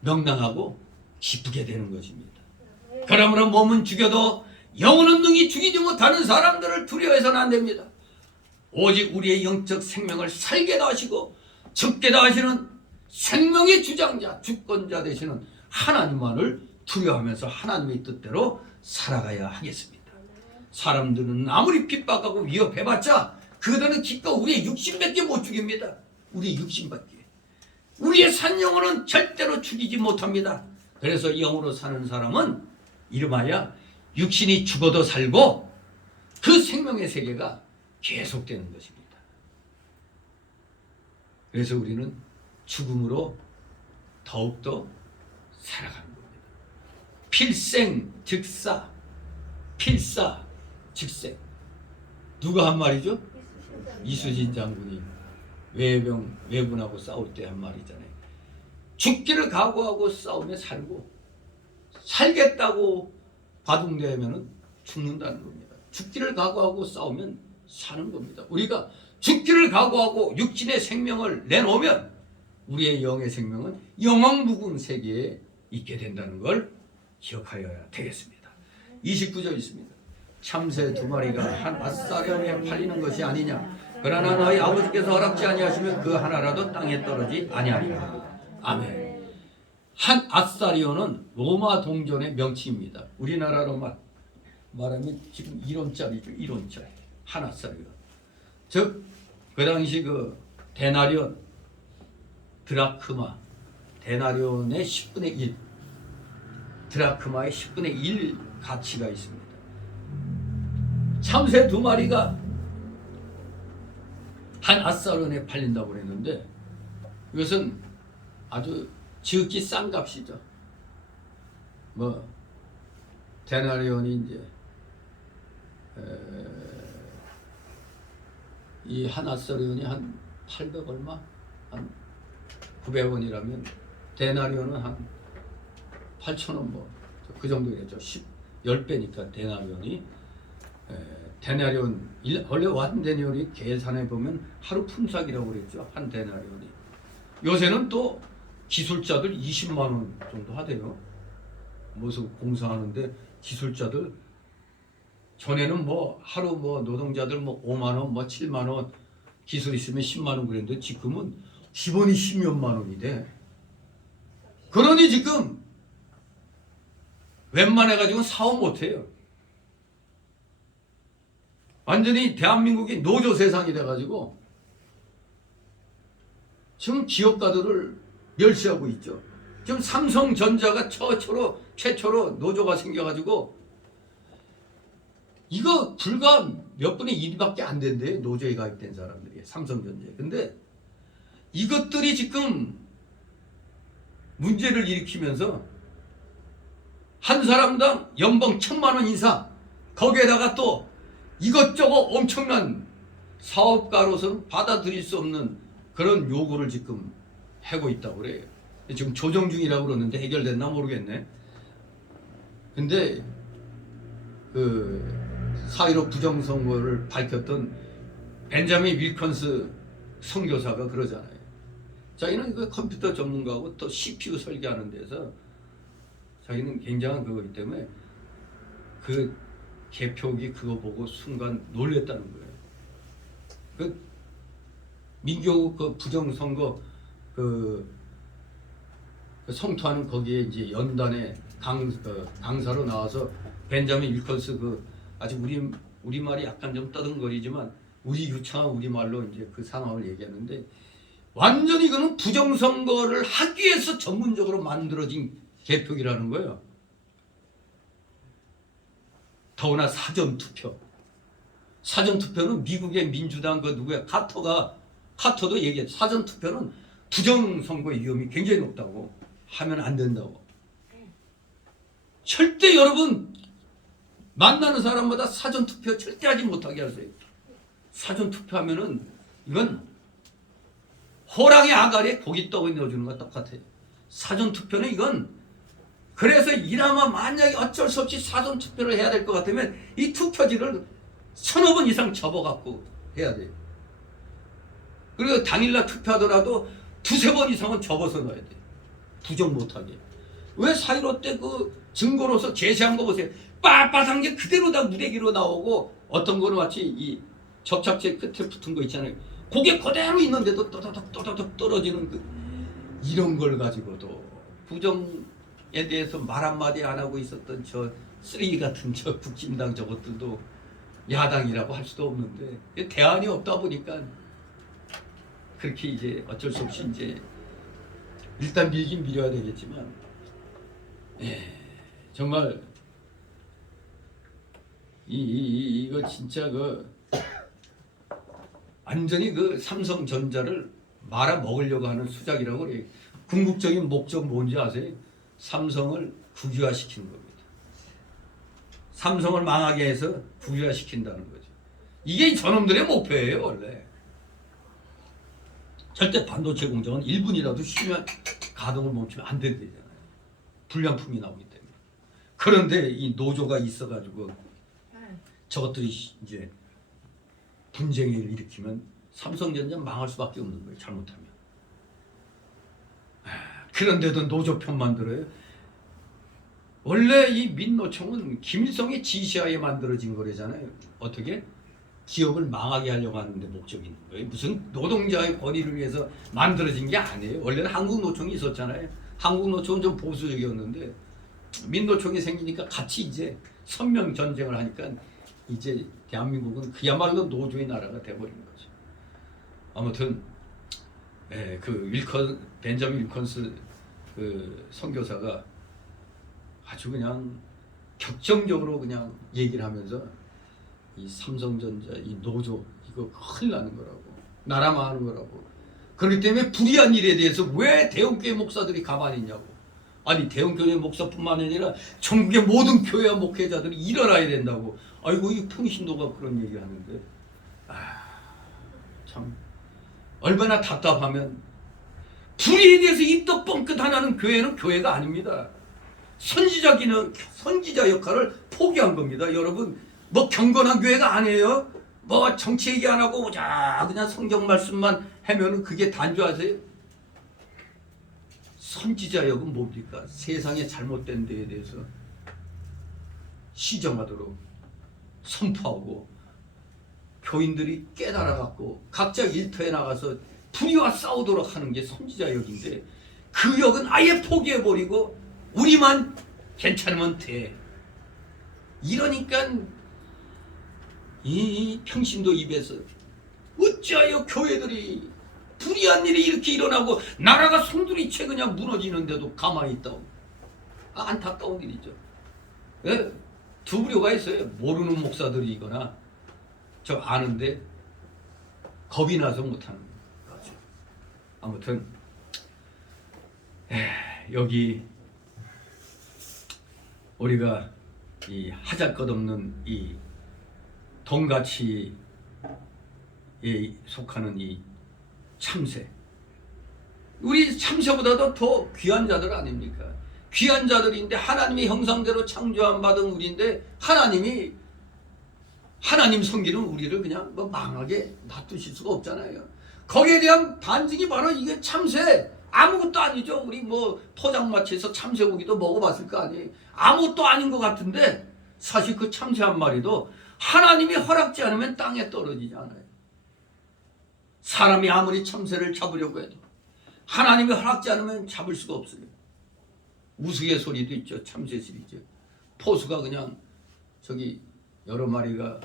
명랑하고 기쁘게 되는 것입니다. 그러므로 몸은 죽여도 영혼은 능히 죽이지 못하는 사람들을 두려워해서는 안 됩니다. 오직 우리의 영적 생명을 살게 하시고 죽게 하시는 생명의 주장자, 주권자 되시는 하나님만을 두려워하면서 하나님의 뜻대로 살아가야 하겠습니다. 사람들은 아무리 핍박하고 위협해봤자 그들은 기껏 우리의 육신밖에 못 죽입니다. 우리의 육신밖에. 우리의 산 영혼은 절대로 죽이지 못합니다. 그래서 영으로 사는 사람은 이름하여 육신이 죽어도 살고 그 생명의 세계가 계속되는 것입니다. 그래서 우리는 죽음으로 더욱더 살아가는 겁니다. 필생즉사, 필사즉생. 누가 한 말이죠? 이수진 장군이 외군하고 싸울 때 한 말이잖아요. 죽기를 각오하고 싸우며 살고 살겠다고 바둥대면은 죽는다는 겁니다. 죽기를 각오하고 싸우면 사는 겁니다. 우리가 죽기를 각오하고 육신의 생명을 내놓으면 우리의 영의 생명은 영원무궁 세계에 있게 된다는 걸 기억하여야 되겠습니다. 29절 있습니다. 참새 2마리가 한 앗사령에 팔리는 것이 아니냐. 그러나 너희 아버지께서 허락지 아니하시면 그 하나라도 땅에 떨어지 아니하리라. 아멘. 한 앗사리온은 로마 동전의 명칭입니다. 우리나라로 말하면 지금 1원짜리죠. 1원짜리. 한 앗사리온. 즉, 그 당시 그 데나리온, 드라크마, 데나리온의 10분의 1, 드라크마의 10분의 1 가치가 있습니다. 참새 2마리가 한 앗사리온에 팔린다고 그랬는데 이것은 아주 지극히 싼 값이죠. 데나리온이 이제 이 한 앗사리온이 한 800 얼마? 한 900원이라면 데나리온은 한 8,000원 그 정도겠죠. 10배니까 데나리온이 데나리온 원래 한 데나리온이 계산해 보면 하루 품삯이라고 그랬죠. 한 데나리온이. 요새는 또 기술자들 20만 원 정도 하대요. 무슨 공사하는데 기술자들 전에는 하루 노동자들 5만 원, 7만 원 기술 있으면 10만 원 그랬는데 지금은 기본이 10몇만 원이 돼. 그러니 지금 웬만해가지고 사업 못해요. 완전히 대한민국이 노조 세상이 돼가지고 지금 기업가들을 멸시하고 있죠. 지금 삼성전자가 최초로 노조가 생겨가지고 이거 불과 몇 분의 1밖에 안 된대요. 노조에 가입된 사람들이 삼성전자에. 근데 이것들이 지금 문제를 일으키면서 한 사람당 연봉 1,000만 원 이상 거기에다가 또 이것저것 엄청난 사업가로서는 받아들일 수 없는 그런 요구를 지금 하고 있다고 그래요. 지금 조정 중이라고 그러는데 해결됐나 모르겠네. 근데 그 4.15 부정선거를 밝혔던 벤자민 윌컨스 선교사가 그러잖아요. 자기는 그 컴퓨터 전문가고 또 CPU 설계하는 데서 자기는 굉장한 그거기 때문에 그 개표기 그거 보고 순간 놀랬다는 거예요. 그 민교국 그 부정선거 그 성토하는 거기에 이제 연단에 강사로 나와서 벤자민 윌컨스 아직 우리말이 약간 좀 떠듬거리지만 우리 유창한 우리말로 이제 그 상황을 얘기하는데 완전히 이거는 부정선거를 하기 위해서 전문적으로 만들어진 개표기라는 거예요. 더구나 사전투표. 사전투표는 미국의 민주당 그 누구야 카터도 얘기해. 사전투표는 부정선거의 위험이 굉장히 높다고 하면 안 된다고. 절대 여러분 만나는 사람마다 사전투표 절대 하지 못하게 하세요. 사전투표하면은 이건 호랑이 아가리에 고기 떡을 넣어주는 거 똑같아요. 사전투표는 이건 그래서 이나마 만약에 어쩔 수 없이 사전투표를 해야 될 것 같으면 이 투표지를 서너 번 이상 접어갖고 해야 돼요. 그리고 당일날 투표하더라도 두세 번 이상은 접어서 넣어야 돼요. 부정 못하게. 왜 4.15 때 그 증거로서 제시한 거 보세요. 빳빳한 게 그대로 다 무대기로 나오고 어떤 거는 마치 이 접착제 끝에 붙은 거 있잖아요. 그게 그대로 있는데도 또다닥 떨어지는 그 이런 걸 가지고도 부정에 대해서 말 한마디 안 하고 있었던 저 쓰레기 같은 저 국진당 저것들도 야당이라고 할 수도 없는데 대안이 없다 보니까 그렇게 이제 어쩔 수 없이 이제 일단 밀긴 밀어야 되겠지만 정말 이거 진짜 그 완전히 그 삼성전자를 말아 먹으려고 하는 수작이라고 그래요. 궁극적인 목적 뭔지 아세요? 삼성을 국유화시키는 겁니다. 삼성을 망하게 해서 국유화시킨다는 거죠. 이게 저놈들의 목표예요 원래. 절대 반도체 공장은 1분이라도 쉬면 가동을 멈추면 안 된대잖아요. 불량품이 나오기 때문에. 그런데 이 노조가 있어가지고 저것들이 이제 분쟁을 일으키면 삼성전자 망할 수밖에 없는 거예요. 잘못하면. 그런데도 노조 편만 들어요. 원래 이 민노총은 김일성의 지시하에 만들어진 거래잖아요. 어떻게? 기업을 망하게 하려고 하는데 목적이 있는 거예요. 무슨 노동자의 권리를 위해서 만들어진 게 아니에요. 원래는 한국노총이 있었잖아요. 한국노총은 좀 보수적이었는데 민노총이 생기니까 같이 이제 선명 전쟁을 하니까 이제 대한민국은 그야말로 노조의 나라가 돼버린 거죠. 아무튼 그 벤자민 윌컨스 그 선교사가 아주 그냥 격정적으로 그냥 얘기를 하면서 이 삼성전자 이 노조 이거 큰일 나는 거라고 나라 망하는 거라고. 그렇기 때문에 불의한 일에 대해서 왜 대형교회 목사들이 가만히 있냐고. 아니 대형교회 목사뿐만 아니라 전국의 모든 교회와 목회자들이 일어나야 된다고. 아이고 이 평신도가 그런 얘기 하는데 참 얼마나 답답하면 불의에 대해서 입도 뻥끗 안 하는 교회는 교회가 아닙니다. 선지자 역할을 포기한 겁니다. 여러분 뭐 경건한 교회가 아니에요. 뭐 정치 얘기 안 하고 그냥 성경 말씀만 하면은 그게 단조하세요? 선지자 역은 뭡니까? 세상의 잘못된 데에 대해서 시정하도록 선포하고 교인들이 깨달아갖고 각자 일터에 나가서 불의와 싸우도록 하는 게 선지자 역인데 그 역은 아예 포기해버리고 우리만 괜찮으면 돼. 이러니까 이 평신도 입에서 어찌하여 교회들이 불의한 일이 이렇게 일어나고 나라가 송두리째 그냥 무너지는데도 가만히 있다고. 안타까운 일이죠. 네? 두 부류가 있어요. 모르는 목사들이거나 저 아는데 겁이 나서 못하는 거죠. 아무튼 여기 우리가 이 하잘것없는 이 돈가치에 속하는 이 참새, 우리 참새보다도 더 귀한 자들 아닙니까? 귀한 자들인데 하나님의 형상대로 창조한 받은 우리인데 하나님 섬기는 우리를 그냥 뭐 망하게 놔두실 수가 없잖아요. 거기에 대한 반증이 바로 이게 참새. 아무것도 아니죠. 우리 뭐 포장마차에서 참새고기도 먹어봤을 거 아니에요. 아무것도 아닌 것 같은데 사실 그 참새 한 마리도 하나님이 허락지 않으면 땅에 떨어지지 않아요. 사람이 아무리 참새를 잡으려고 해도 하나님이 허락지 않으면 잡을 수가 없어요. 우스갯소리도 있죠. 참새 시리즈. 포수가 그냥 저기 여러 마리가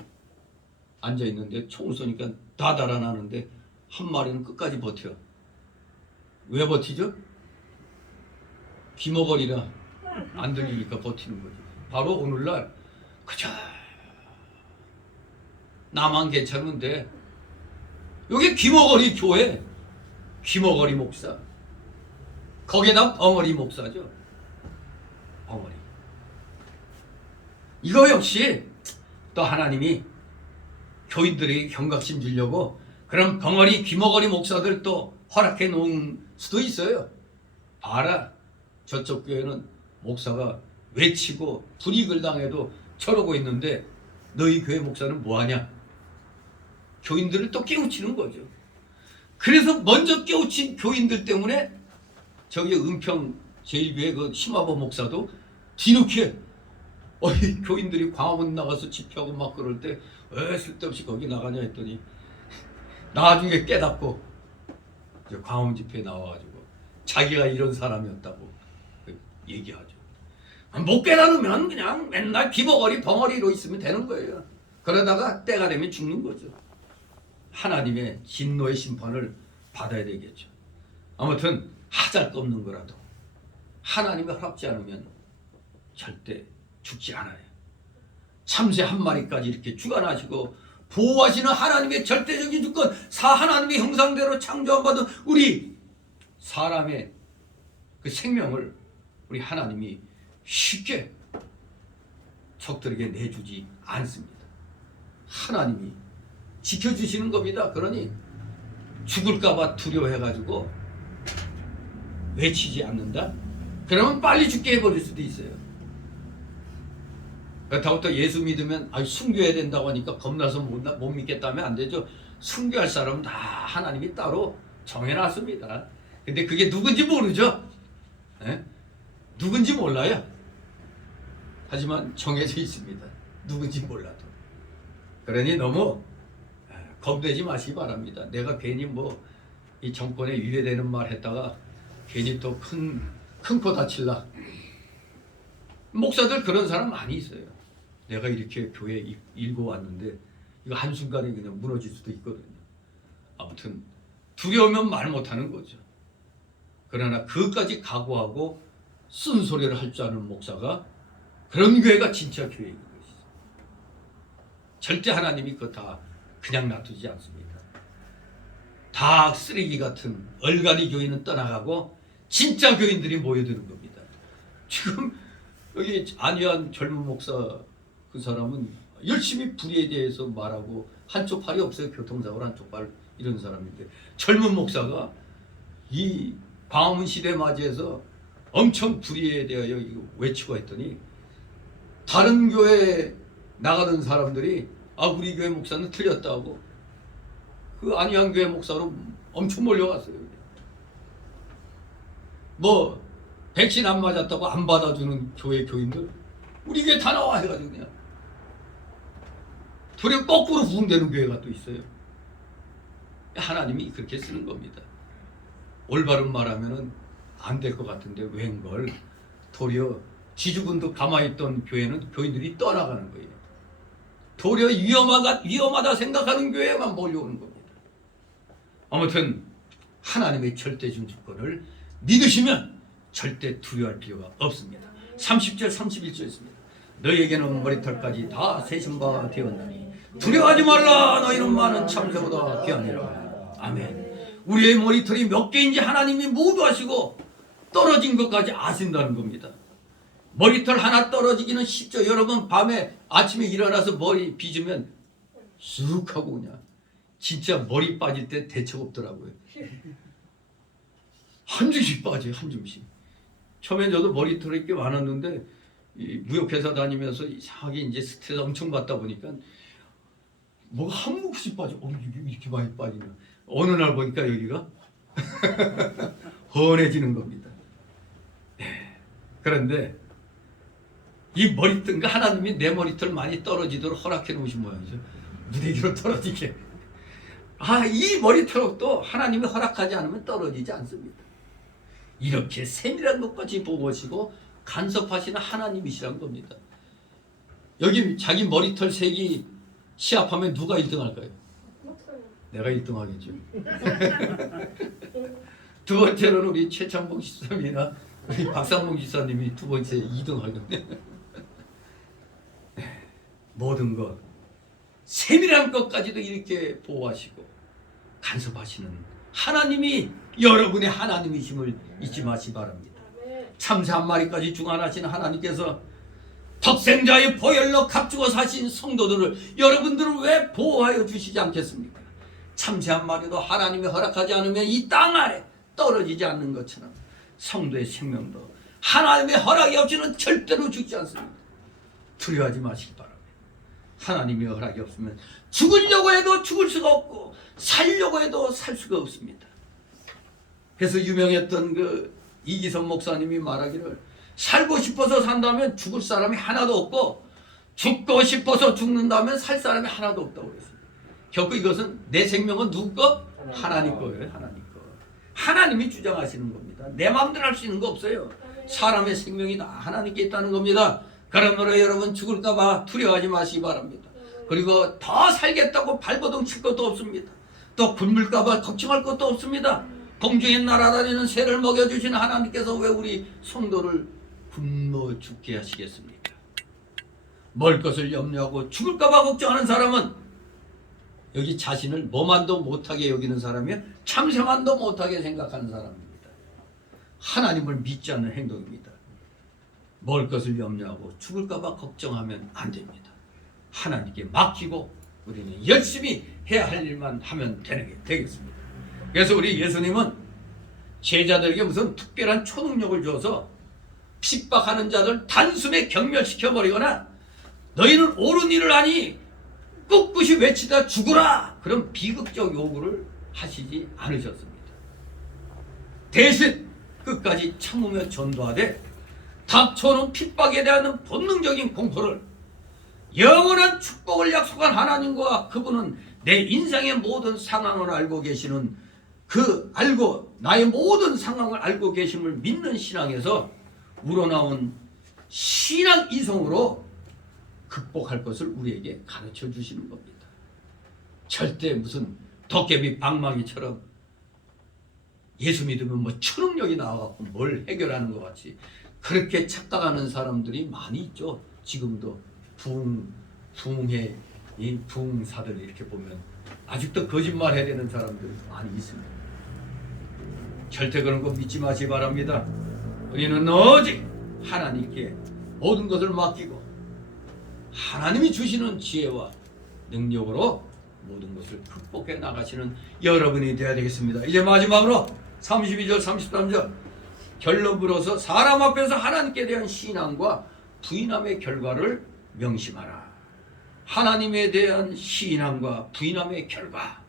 앉아 있는데 총을 쏘니까 다 달아나는데 한 마리는 끝까지 버텨. 왜 버티죠? 귀머거리라 안 들리니까 버티는 거죠. 바로 오늘날 그저 나만 괜찮은데 여기 귀머거리 교회, 귀머거리 목사, 거기에다 벙어리 목사죠. 벙어리. 이거 역시 또 하나님이 교인들에게 경각심 주려고 그런 벙어리 귀머거리 목사들 또 허락해 놓은 수도 있어요. 봐라, 저쪽 교회는 목사가 외치고 불이익을 당해도 저러고 있는데 너희 교회 목사는 뭐하냐? 교인들을 또 깨우치는 거죠. 그래서 먼저 깨우친 교인들 때문에 저기 은평 제1교회 그 심화보 목사도 뒤늦게 교인들이 광화문 나가서 집회하고 막 그럴 때 왜 쓸데없이 거기 나가냐 했더니 나중에 깨닫고 광화문 집회에 나와가지고 자기가 이런 사람이었다고 얘기하죠. 못 깨달으면 그냥 맨날 귀머거리 벙어리로 있으면 되는 거예요. 그러다가 때가 되면 죽는 거죠. 하나님의 진노의 심판을 받아야 되겠죠. 아무튼 하잘것없는 거라도 하나님이 허락지 않으면 절대 죽지 않아요. 참새 한 마리까지 이렇게 주관하시고 보호하시는 하나님의 절대적인 주권, 하나님의 형상대로 창조받은 우리 사람의 그 생명을 우리 하나님이 쉽게 적들에게 내주지 않습니다. 하나님이 지켜주시는 겁니다. 그러니 죽을까봐 두려워해가지고 외치지 않는다? 그러면 빨리 죽게 해버릴 수도 있어요. 그렇다고 또 예수 믿으면 순교해야 된다고 하니까 겁나서 못 믿겠다면 안 되죠. 순교할 사람은 다 하나님이 따로 정해놨습니다. 근데 그게 누군지 모르죠. 에? 누군지 몰라요. 하지만 정해져 있습니다. 누군지 몰라도. 그러니 너무 겁내지 마시기 바랍니다. 내가 괜히 이 정권에 유해되는 말 했다가 괜히 또 큰 코 다칠라. 목사들 그런 사람 많이 있어요. 내가 이렇게 교회 일고 왔는데 이거 한순간에 그냥 무너질 수도 있거든요. 아무튼 두려우면 말 못하는 거죠. 그러나 그것까지 각오하고 쓴소리를 할 줄 아는 목사가 그런 교회가 진짜 교회인 것이죠. 절대 하나님이 그거 다 그냥 놔두지 않습니다. 다 쓰레기 같은 얼간이 교인은 떠나가고 진짜 교인들이 모여드는 겁니다. 지금 여기 안희환 젊은 목사 그 사람은 열심히 불의에 대해서 말하고 한쪽 팔이 없어요. 교통사고로 한쪽 팔 이런 사람인데 젊은 목사가 이 광화문 시대 맞이해서 엄청 불의에 대하여 외치고 했더니 다른 교회 나가는 사람들이 우리 교회 목사는 틀렸다고 그 안희환 교회 목사로 엄청 몰려갔어요. 백신 안 맞았다고 안 받아주는 교회 교인들 우리 교회 다 나와 해가지고 그냥 도리어 거꾸로 부흥되는 교회가 또 있어요. 하나님이 그렇게 쓰는 겁니다. 올바른 말하면은 안 될 것 같은데 웬걸 도리어 지주군도 가만히 있던 교회는 교인들이 떠나가는 거예요. 도리어 위험하다 생각하는 교회만 몰려오는 겁니다. 아무튼 하나님의 절대적 주권을 믿으시면 절대 두려워할 필요가 없습니다. 30절 31절 있습니다. 너희에게는 머리털까지 다 세신 바 되었나니 두려워하지 말라. 너희는 많은 참새보다 귀하니라. 아멘. 우리의 머리털이 몇 개인지 하나님이 모두 아시고 떨어진 것까지 아신다는 겁니다. 머리털 하나 떨어지기는 쉽죠. 여러분 밤에 아침에 일어나서 머리 빗으면 쑥 하고 그냥 진짜 머리 빠질 때 대책 없더라고요. 한 줌씩 빠져요. 한 줌씩. 처음엔 저도 머리털이 꽤 많았는데 이 무역회사 다니면서 이상하게 이제 스트레스 엄청 받다 보니까 뭐가 한 몫이 빠져. 이렇게 많이 빠지면 어느 날 보니까 여기가 훤해지는 겁니다. 네. 그런데 이 머리털, 하나님이 내 머리털 많이 떨어지도록 허락해 놓으신 모양이죠. 무대기로 떨어지게. 이 머리털도 하나님이 허락하지 않으면 떨어지지 않습니다. 이렇게 세밀한 것까지 보시고 간섭하시는 하나님이시란 겁니다. 여기 자기 머리털 색이 시합하면 누가 1등 할까요? 내가 1등 하겠죠. 두 번째로는 우리 최창봉 지사님이나 우리 박상봉 지사님이 두 번째 2등 하겠네. 모든 것, 세밀한 것까지도 이렇게 보호하시고 간섭하시는 하나님이 여러분의 하나님이심을 잊지 마시 바랍니다. 참새 한 마리까지 중환하신 하나님께서 독생자의 보혈로 값주고 사신 성도들을 여러분들을 왜 보호하여 주시지 않겠습니까? 참새 한 마리도 하나님이 허락하지 않으면 이 땅 아래 떨어지지 않는 것처럼 성도의 생명도 하나님의 허락이 없이는 절대로 죽지 않습니다. 두려워하지 마시기 바랍니다. 하나님의 허락이 없으면 죽으려고 해도 죽을 수가 없고 살려고 해도 살 수가 없습니다. 그래서 유명했던 그 이기선 목사님이 말하기를 살고 싶어서 산다면 죽을 사람이 하나도 없고 죽고 싶어서 죽는다면 살 사람이 하나도 없다고 그랬어요. 결국 이것은 내 생명은 누구 거? 하나님 거예요. 하나님 거. 하나님이 주장하시는 겁니다. 내 마음대로 할 수 있는 거 없어요. 사람의 생명이 다 하나님께 있다는 겁니다. 그러므로 여러분 죽을까 봐 두려워하지 마시기 바랍니다. 그리고 더 살겠다고 발버둥 칠 것도 없습니다. 또 굶을까 봐 걱정할 것도 없습니다. 공중에 날아다니는 새를 먹여주시는 하나님께서 왜 우리 성도를 굶어 죽게 하시겠습니까? 먹을 것을 염려하고 죽을까 봐 걱정하는 사람은 여기 자신을 뭐만도 못하게 여기는 사람이요, 참새만도 못하게 생각하는 사람입니다. 하나님을 믿지 않는 행동입니다. 먹을 것을 염려하고 죽을까 봐 걱정하면 안 됩니다. 하나님께 맡기고 우리는 열심히 해야 할 일만 하면 되겠습니다. 그래서 우리 예수님은 제자들에게 무슨 특별한 초능력을 줘서 핍박하는 자들 단숨에 경멸시켜버리거나 너희는 옳은 일을 하니 꿋꿋이 외치다 죽으라, 그런 비극적 요구를 하시지 않으셨습니다. 대신 끝까지 참으며 전도하되 닥쳐오는 핍박에 대한 본능적인 공포를 영원한 축복을 약속한 하나님과 그분은 내 인생의 모든 상황을 알고 계시는 나의 모든 상황을 알고 계심을 믿는 신앙에서 우러나온 신앙 이성으로 극복할 것을 우리에게 가르쳐 주시는 겁니다. 절대 무슨 도깨비 방망이처럼 예수 믿으면 뭐 초능력이 나와갖고 뭘 해결하는 것 같이 그렇게 착각하는 사람들이 많이 있죠. 지금도 부흥의 이 부흥사들 이렇게 보면 아직도 거짓말 해야 되는 사람들이 많이 있습니다. 절대 그런 거 믿지 마시기 바랍니다. 우리는 오직 하나님께 모든 것을 맡기고 하나님이 주시는 지혜와 능력으로 모든 것을 극복해 나가시는 여러분이 되어야 되겠습니다. 이제 마지막으로 32절 33절 결론부로서 사람 앞에서 하나님께 대한 신앙과 부인함의 결과를 명심하라. 하나님에 대한 신앙과 부인함의 결과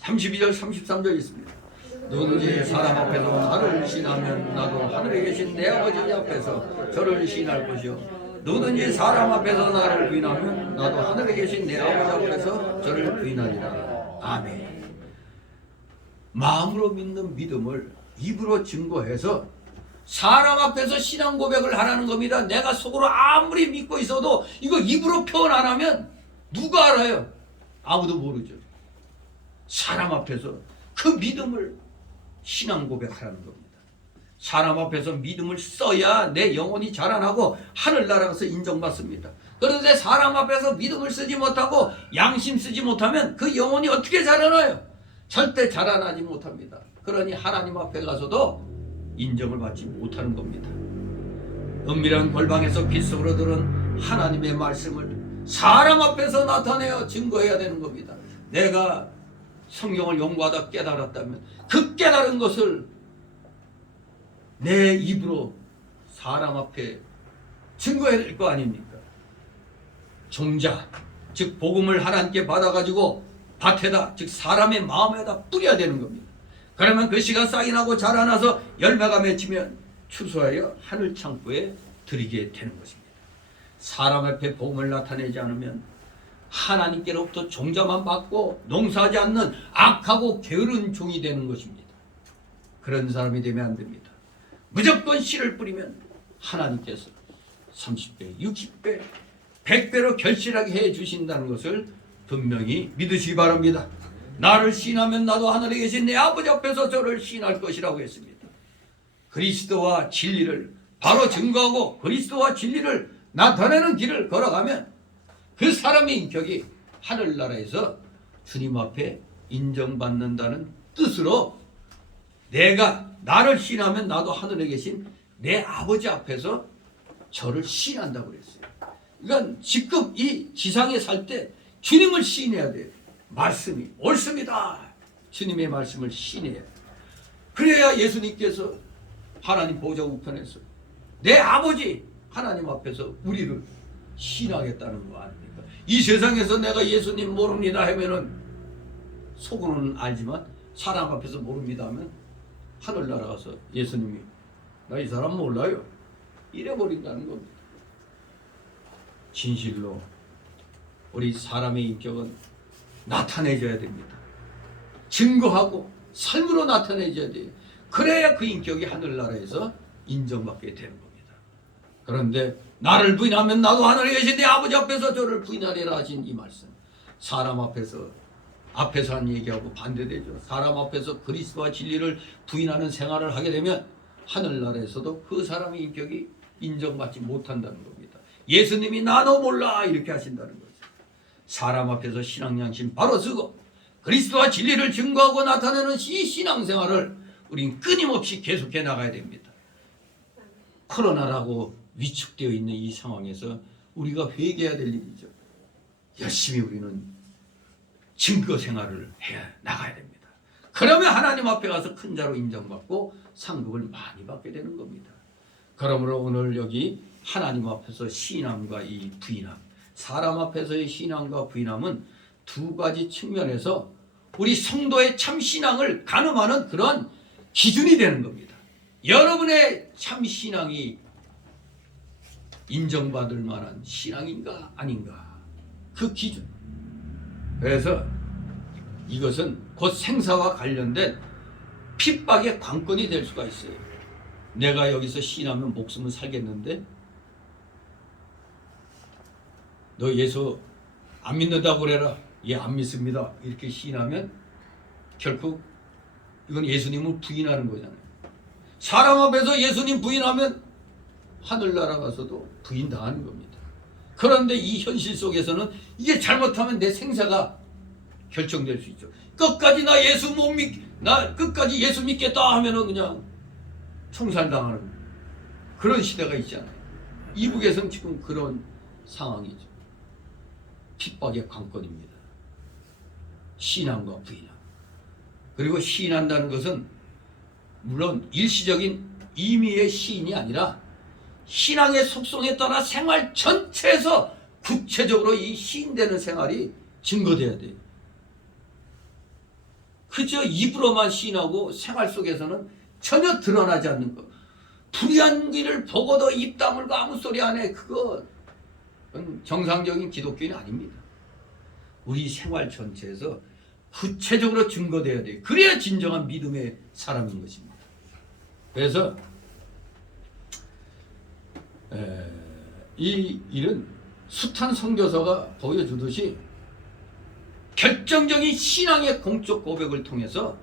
32절 33절 있습니다. 누구든지 사람 앞에서 나를 신하면 나도 하늘에 계신 내 아버지 앞에서 저를 신할 것이요 누구든지 사람 앞에서 나를 부인하면 나도 하늘에 계신 내 아버지 앞에서 저를 부인하리라. 아멘. 마음으로 믿는 믿음을 입으로 증거해서 사람 앞에서 신앙 고백을 하라는 겁니다. 내가 속으로 아무리 믿고 있어도 이거 입으로 표현 안 하면 누가 알아요? 아무도 모르죠. 사람 앞에서 그 믿음을 신앙 고백하라는 겁니다. 사람 앞에서 믿음을 써야 내 영혼이 자라나고 하늘나라 가서 인정받습니다. 그런데 사람 앞에서 믿음을 쓰지 못하고 양심 쓰지 못하면 그 영혼이 어떻게 자라나요? 절대 자라나지 못합니다. 그러니 하나님 앞에 가서도 인정을 받지 못하는 겁니다. 은밀한 골방에서 빗속으로 들은 하나님의 말씀을 사람 앞에서 나타내어 증거해야 되는 겁니다. 내가 성경을 연구하다 깨달았다면 그 깨달은 것을 내 입으로 사람 앞에 증거해야 될 거 아닙니까? 종자, 즉 복음을 하나님께 받아가지고 밭에다, 즉 사람의 마음에다 뿌려야 되는 겁니다. 그러면 그 씨가 싹이 나고 자라나서 열매가 맺히면 추수하여 하늘 창고에 들이게 되는 것입니다. 사람 앞에 복음을 나타내지 않으면 하나님께로부터 종자만 받고 농사하지 않는 악하고 게으른 종이 되는 것입니다. 그런 사람이 되면 안 됩니다. 무조건 씨를 뿌리면 하나님께서 30배, 60배, 100배로 결실하게 해 주신다는 것을 분명히 믿으시기 바랍니다. 나를 시인하면 나도 하늘에 계신 내 아버지 앞에서 저를 시인할 것이라고 했습니다. 그리스도와 진리를 바로 증거하고 그리스도와 진리를 나타내는 길을 걸어가면 그 사람의 인격이 하늘나라에서 주님 앞에 인정받는다는 뜻으로 내가 나를 시인하면 나도 하늘에 계신 내 아버지 앞에서 저를 시인한다고 그랬어요. 그러니까 지금 이 지상에 살 때 주님을 시인해야 돼요. 말씀이 옳습니다. 주님의 말씀을 시인해야 돼요. 그래야 예수님께서 하나님 보좌 우편에서 내 아버지 하나님 앞에서 우리를 시인하겠다는 거 아닙니까? 이 세상에서 내가 예수님 모릅니다 하면은 속으로는 알지만 사람 앞에서 모릅니다 하면 하늘나라 가서 예수님이 나 이 사람 몰라요 이래버린다는 겁니다. 진실로 우리 사람의 인격은 나타내줘야 됩니다. 증거하고 삶으로 나타내줘야 돼요. 그래야 그 인격이 하늘나라에서 인정받게 되는 겁니다. 그런데 나를 부인하면 나도 하늘에 계신 내 아버지 앞에서 저를 부인하리라 하신 이 말씀, 사람 앞에서 한 얘기하고 반대되죠. 사람 앞에서 그리스도와 진리를 부인하는 생활을 하게 되면 하늘나라에서도 그 사람의 인격이 인정받지 못한다는 겁니다. 예수님이 나 너 몰라 이렇게 하신다는 거죠. 사람 앞에서 신앙양심 바로 쓰고 그리스도와 진리를 증거하고 나타내는 이 신앙생활을 우린 끊임없이 계속해 나가야 됩니다. 코로나라고 위축되어 있는 이 상황에서 우리가 회개해야 될 일이죠. 열심히 우리는 증거 생활을 해 나가야 됩니다. 그러면 하나님 앞에 가서 큰 자로 인정받고 상급을 많이 받게 되는 겁니다. 그러므로 오늘 여기 하나님 앞에서 시인함과 이 부인함, 사람 앞에서의 신앙과 부인함은 두 가지 측면에서 우리 성도의 참 신앙을 가늠하는 그런 기준이 되는 겁니다. 여러분의 참 신앙이 인정받을 만한 신앙인가 아닌가, 그 기준. 그래서 이것은 곧 생사와 관련된 핍박의 관건이 될 수가 있어요. 내가 여기서 시인하면 목숨은 살겠는데 너 예수 안 믿는다고 그래라. 예, 안 믿습니다. 이렇게 시인하면 결국 이건 예수님을 부인하는 거잖아요. 사람 앞에서 예수님 부인하면 하늘나라 가서도 부인당하는 겁니다. 그런데 이 현실 속에서는 이게 잘못하면 내 생사가 결정될 수 있죠. 끝까지 나 끝까지 예수 믿겠다 하면은 그냥 총살당하는 그런 시대가 있잖아요. 이북에서는 지금 그런 상황이죠. 핍박의 관건입니다. 신앙과 부인함. 그리고 시인한다는 것은 물론 일시적인 의미의 시인이 아니라 신앙의 속성에 따라 생활 전체에서 구체적으로 이 시인되는 생활이 증거돼야 돼요. 그저 입으로만 시인하고 생활 속에서는 전혀 드러나지 않는 것. 불의한 길을 보고도 입 다물고 아무 소리 안 해. 그건 정상적인 기독교인이 아닙니다. 우리 생활 전체에서 구체적으로 증거돼야 돼요. 그래야 진정한 믿음의 사람인 것입니다. 그래서 이 일은 숱한 선교사가 보여주듯이 결정적인 신앙의 공적 고백을 통해서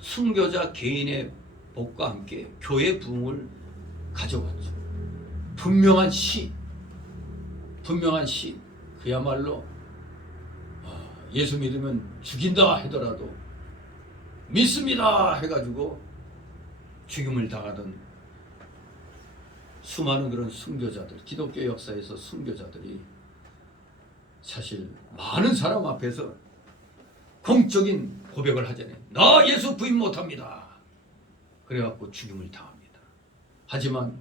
순교자 개인의 복과 함께 교회 부흥을 가져갔죠. 분명한 시, 그야말로 예수 믿으면 죽인다 하더라도 믿습니다 해가지고 죽임을 당하던 수많은 그런 순교자들, 기독교 역사에서 순교자들이 사실 많은 사람 앞에서 공적인 고백을 하잖아요. 나 예수 부인 못합니다. 그래갖고 죽임을 당합니다. 하지만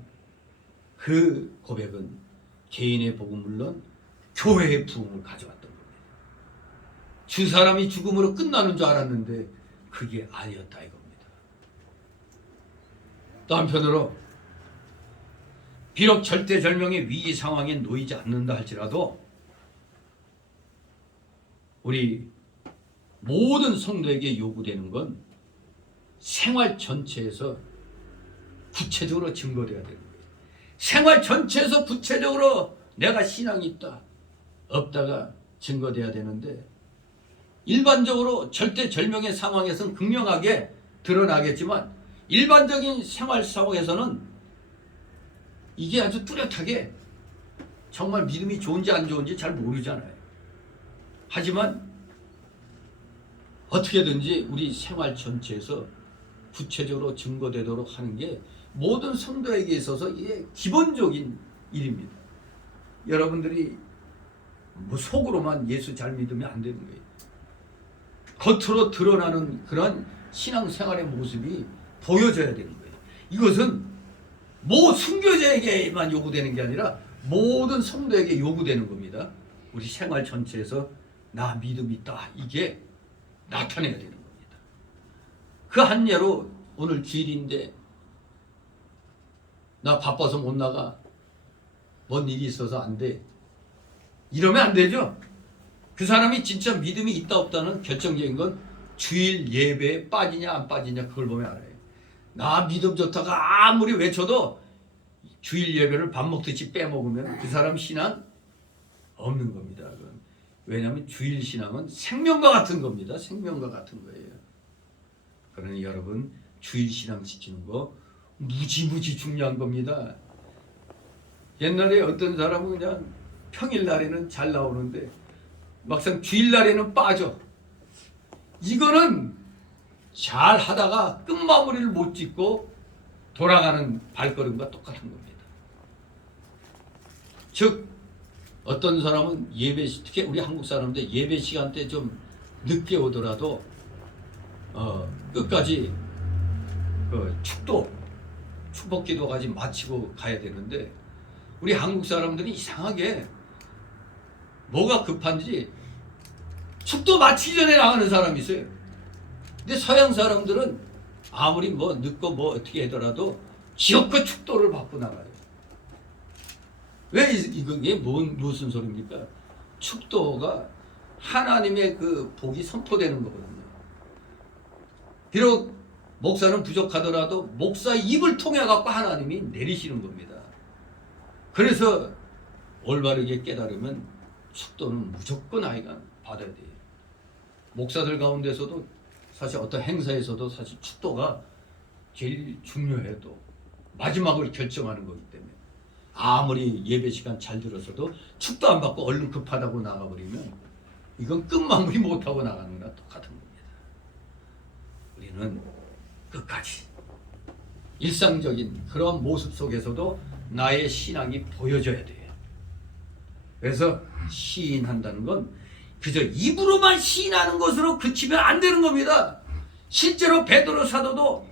그 고백은 개인의 복음 물론 교회의 부흥을 가져왔던 겁니다. 주 사람이 죽음으로 끝나는 줄 알았는데 그게 아니었다 이겁니다. 또 한편으로 비록 절대절명의 위기 상황에 놓이지 않는다 할지라도 우리 모든 성도에게 요구되는 건 생활 전체에서 구체적으로 증거돼야 되는 거예요. 생활 전체에서 구체적으로 내가 신앙이 있다 없다가 증거돼야 되는데 일반적으로 절대절명의 상황에서는 극명하게 드러나겠지만 일반적인 생활 상황에서는 이게 아주 뚜렷하게 정말 믿음이 좋은지 안 좋은지 잘 모르잖아요. 하지만 어떻게든지 우리 생활 전체에서 구체적으로 증거되도록 하는 게 모든 성도에게 있어서 이게 기본적인 일입니다. 여러분들이 뭐 속으로만 예수 잘 믿으면 안 되는 거예요. 겉으로 드러나는 그런 신앙생활의 모습이 보여져야 되는 거예요. 이것은 모 순교자에게만 요구되는 게 아니라 모든 성도에게 요구되는 겁니다. 우리 생활 전체에서 나 믿음 있다, 이게 나타내야 되는 겁니다. 그 한 예로 오늘 주일인데 나 바빠서 못 나가, 뭔 일이 있어서 안 돼, 이러면 안 되죠. 그 사람이 진짜 믿음이 있다 없다는 결정적인 건 주일 예배에 빠지냐 안 빠지냐 그걸 보면 알아요. 나 믿음 좋다가 아무리 외쳐도 주일 예배를 밥 먹듯이 빼먹으면 그 사람 신앙 없는 겁니다. 왜냐하면 주일 신앙은 생명과 같은 겁니다. 생명과 같은 거예요. 그러니 여러분, 주일 신앙 지키는 거 무지무지 중요한 겁니다. 옛날에 어떤 사람은 그냥 평일날에는 잘 나오는데 막상 주일날에는 빠져. 이거는 잘 하다가 끝마무리를 못 짓고 돌아가는 발걸음과 똑같은 겁니다. 즉 어떤 사람은 예배, 특히 우리 한국 사람들 예배 시간대 좀 늦게 오더라도 끝까지 축복기도까지 마치고 가야 되는데 우리 한국 사람들이 이상하게 뭐가 급한지 축도 마치기 전에 나가는 사람이 있어요. 근데 서양 사람들은 아무리 뭐 늦고 뭐 어떻게 하더라도 기어코 축도를 받고 나가요. 왜 이게 무슨 소리입니까? 축도가 하나님의 그 복이 선포되는 거거든요. 비록 목사는 부족하더라도 목사 입을 통해 갖고 하나님이 내리시는 겁니다. 그래서 올바르게 깨달으면 축도는 무조건 아이가 받아야 돼요. 목사들 가운데서도 사실 어떤 행사에서도 사실 축도가 제일 중요해도 마지막을 결정하는 거기 때문에 아무리 예배 시간 잘 들어서도 축도 안 받고 얼른 급하다고 나가버리면 이건 끝마무리 못하고 나가는 거나 똑같은 겁니다. 우리는 끝까지 일상적인 그런 모습 속에서도 나의 신앙이 보여져야 돼요. 그래서 시인한다는 건 그저 입으로만 시인하는 것으로 그치면 안 되는 겁니다. 실제로 베드로 사도도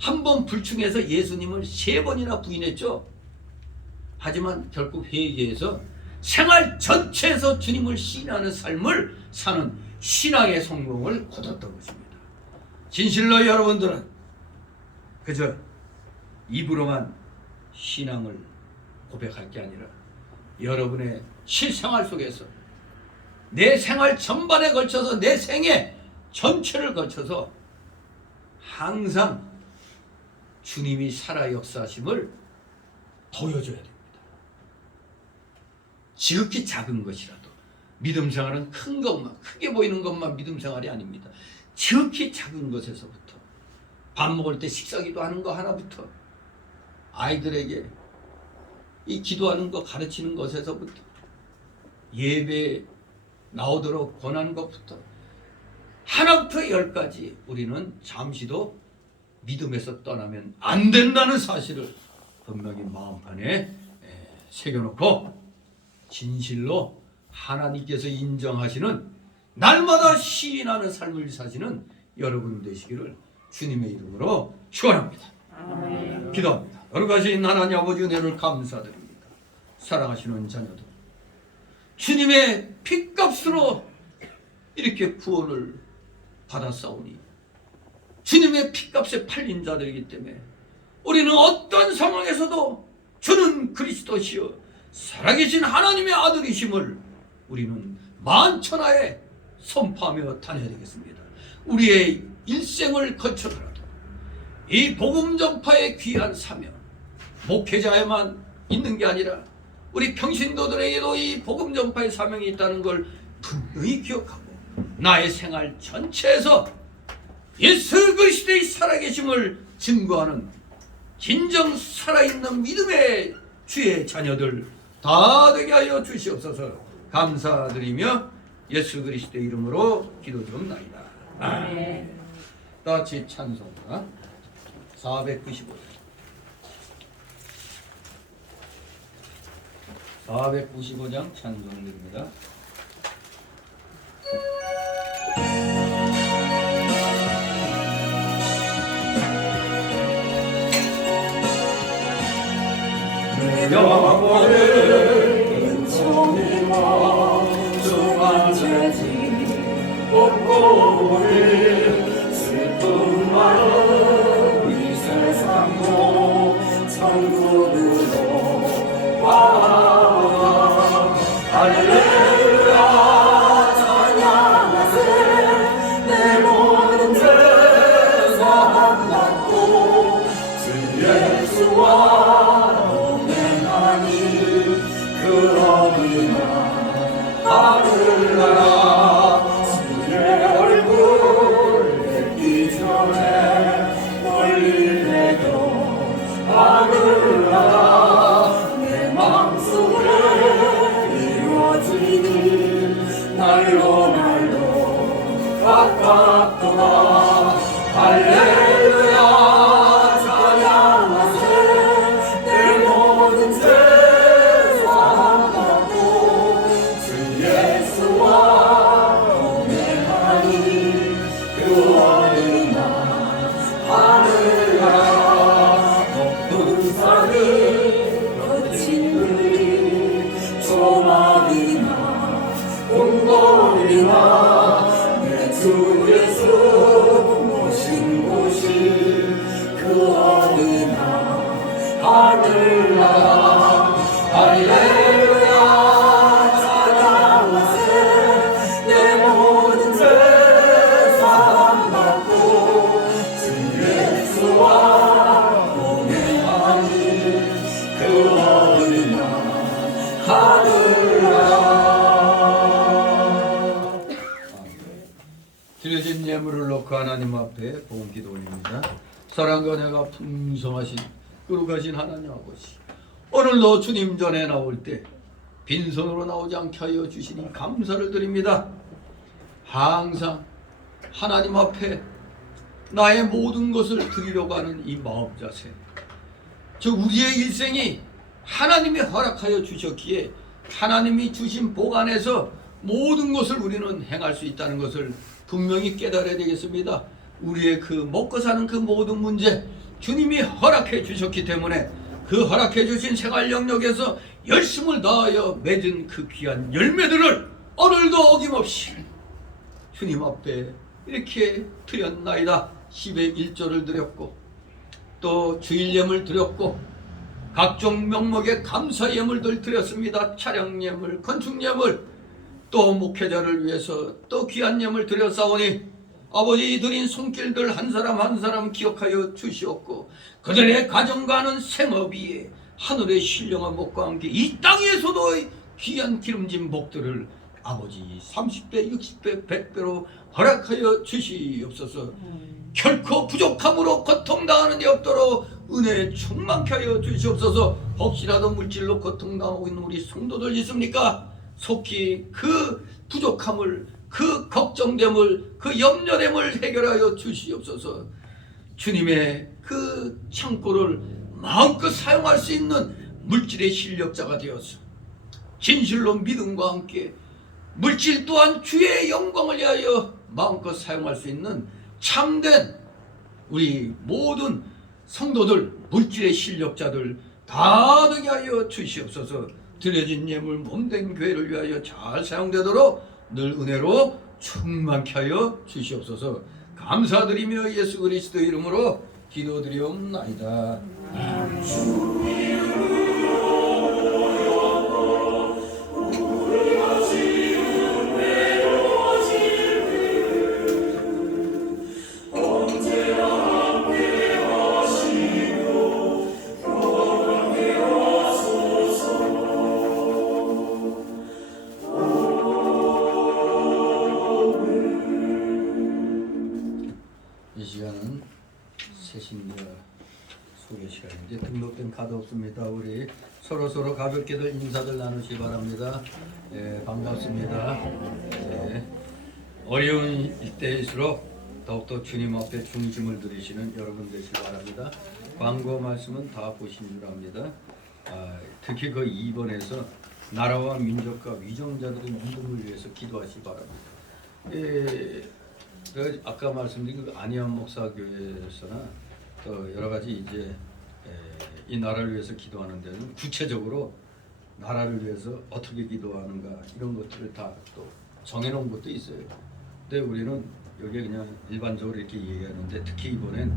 한 번 불충해서 예수님을 3번이나 부인했죠. 하지만 결국 회개해서 생활 전체에서 주님을 시인하는 삶을 사는 신앙의 성공을 거뒀던 것입니다. 진실로 여러분들은 그저 입으로만 신앙을 고백할 게 아니라 여러분의 실생활 속에서 내 생활 전반에 걸쳐서 내 생애 전체를 거쳐서 항상 주님이 살아 역사하심을 보여줘야 됩니다. 지극히 작은 것이라도 믿음 생활은 큰 것만, 크게 보이는 것만 믿음 생활이 아닙니다. 지극히 작은 것에서부터 밥 먹을 때 식사기도 하는 거 하나부터 아이들에게 이 기도하는 거 가르치는 것에서부터 예배 나오도록 권하는 것부터 하나부터 10까지 우리는 잠시도 믿음에서 떠나면 안 된다는 사실을 분명히 마음판에 새겨놓고 진실로 하나님께서 인정하시는 날마다 시인하는 삶을 사시는 여러분 되시기를 주님의 이름으로 축원합니다. 기도합니다. 거룩하신 하나님 아버지 은혜를 감사드립니다. 사랑하시는 자녀들, 주님의 핏값으로 이렇게 구원을 받았사오니 주님의 핏값에 팔린 자들이기 때문에 우리는 어떤 상황에서도 주는 그리스도시여 살아계신 하나님의 아들이심을 우리는 만천하에 선포하며 다녀야 되겠습니다. 우리의 일생을 거쳐서라도 이 복음 전파의 귀한 사명, 목회자에만 있는 게 아니라 우리 평신도들에게도 이 복음 전파의 사명이 있다는 걸 분명히 기억하고 나의 생활 전체에서 예수 그리스도의 살아계심을 증거하는 진정 살아있는 믿음의 주의 자녀들 다 되게 하여 주시옵소서. 감사드리며 예수 그리스도의 이름으로 기도드립나이다. 아멘. 다 같이 찬송가 495장 495장 찬송드립니다. 영원을 은총이와 중한 죄지 없고 우리 슬픈 마음 이 세상도 천국으로 와 할렐루야 찬양하세 내 모든 죄 사함받고 주 예수와 그러므나 하늘나라 주의 얼굴 뵙기 전에 멀리 내겨 하늘나라 내 마음속에 이루어지니 날로 날로 가깝도다 할렐루야 찬양하세 내 모든 죄 주 예수 모신 곳이 그 어느 날 하늘나라 할렐루야 찬양하세 내 모든 죄 사함받고 주 예수와 동행하니 그 어느 날 하늘나라. 드려진 예물을 놓고 하나님 앞에 봉기도 올립니다. 사랑과 은혜가 풍성하신 거룩하신 하나님 아버지, 오늘도 주님 전에 나올 때 빈손으로 나오지 않게 하여 주시니 감사를 드립니다. 항상 하나님 앞에 나의 모든 것을 드리려고 하는 이 마음 자세, 즉 우리의 일생이 하나님이 허락하여 주셨기에 하나님이 주신 복 안에서 모든 것을 우리는 행할 수 있다는 것을 분명히 깨달아야 되겠습니다. 우리의 그 먹고 사는 그 모든 문제 주님이 허락해 주셨기 때문에 그 허락해 주신 생활 영역에서 열심을 다하여 맺은 그 귀한 열매들을 오늘도 어김없이 주님 앞에 이렇게 드렸나이다. 10의 1조를 드렸고 또 주일 예물 드렸고 각종 명목의 감사 예물들 드렸습니다. 차량 예물, 건축 예물, 또 목회자를 위해서 또 귀한 예물 드렸사오니 아버지 드린 손길들 한 사람 한 사람 기억하여 주시옵고 그들의 가정과는 생업 위에 하늘의 신령한 복과 함께 이 땅에서도 귀한 기름진 복들을 아버지 30배, 60배, 100배로 허락하여 주시옵소서. 결코 부족함으로 고통당하는 데 없도록 은혜 충만케 하여 주시옵소서. 혹시라도 물질로 고통당하고 있는 우리 성도들 있습니까? 속히 그 부족함을, 그 걱정됨을, 그 염려됨을 해결하여 주시옵소서. 주님의 그 창고를 마음껏 사용할 수 있는 물질의 실력자가 되어서 진실로 믿음과 함께 물질 또한 주의 영광을 위하여 마음껏 사용할 수 있는 참된 우리 모든 성도들, 물질의 실력자들 다 되게 하여 주시옵소서. 드려진 예물 몸된 교회를 위하여 잘 사용되도록 늘 은혜로 충만케 하여 주시옵소서. 감사드리며 예수 그리스도 이름으로 기도드리옵나이다. 서로 가볍게들 인사들 나누시 바랍니다. 예, 반갑습니다. 예, 어려운 이때일수록 더욱더 주님 앞에 중심을 들이시는 여러분 되시기 바랍니다. 광고 말씀은 다 보신 줄 압니다. 특히 그 2번에서 나라와 민족과 위정자들의 믿음을 위해서 기도하시기 바랍니다. 예, 아까 말씀드린 그 안희암 목사교회에서나 또 여러 가지 이제 이 나라를 위해서 기도하는 데는 구체적으로 나라를 위해서 어떻게 기도하는가 이런 것들을 다 또 정해놓은 것도 있어요. 근데 우리는 여기에 그냥 일반적으로 이렇게 얘기하는데 특히 이번엔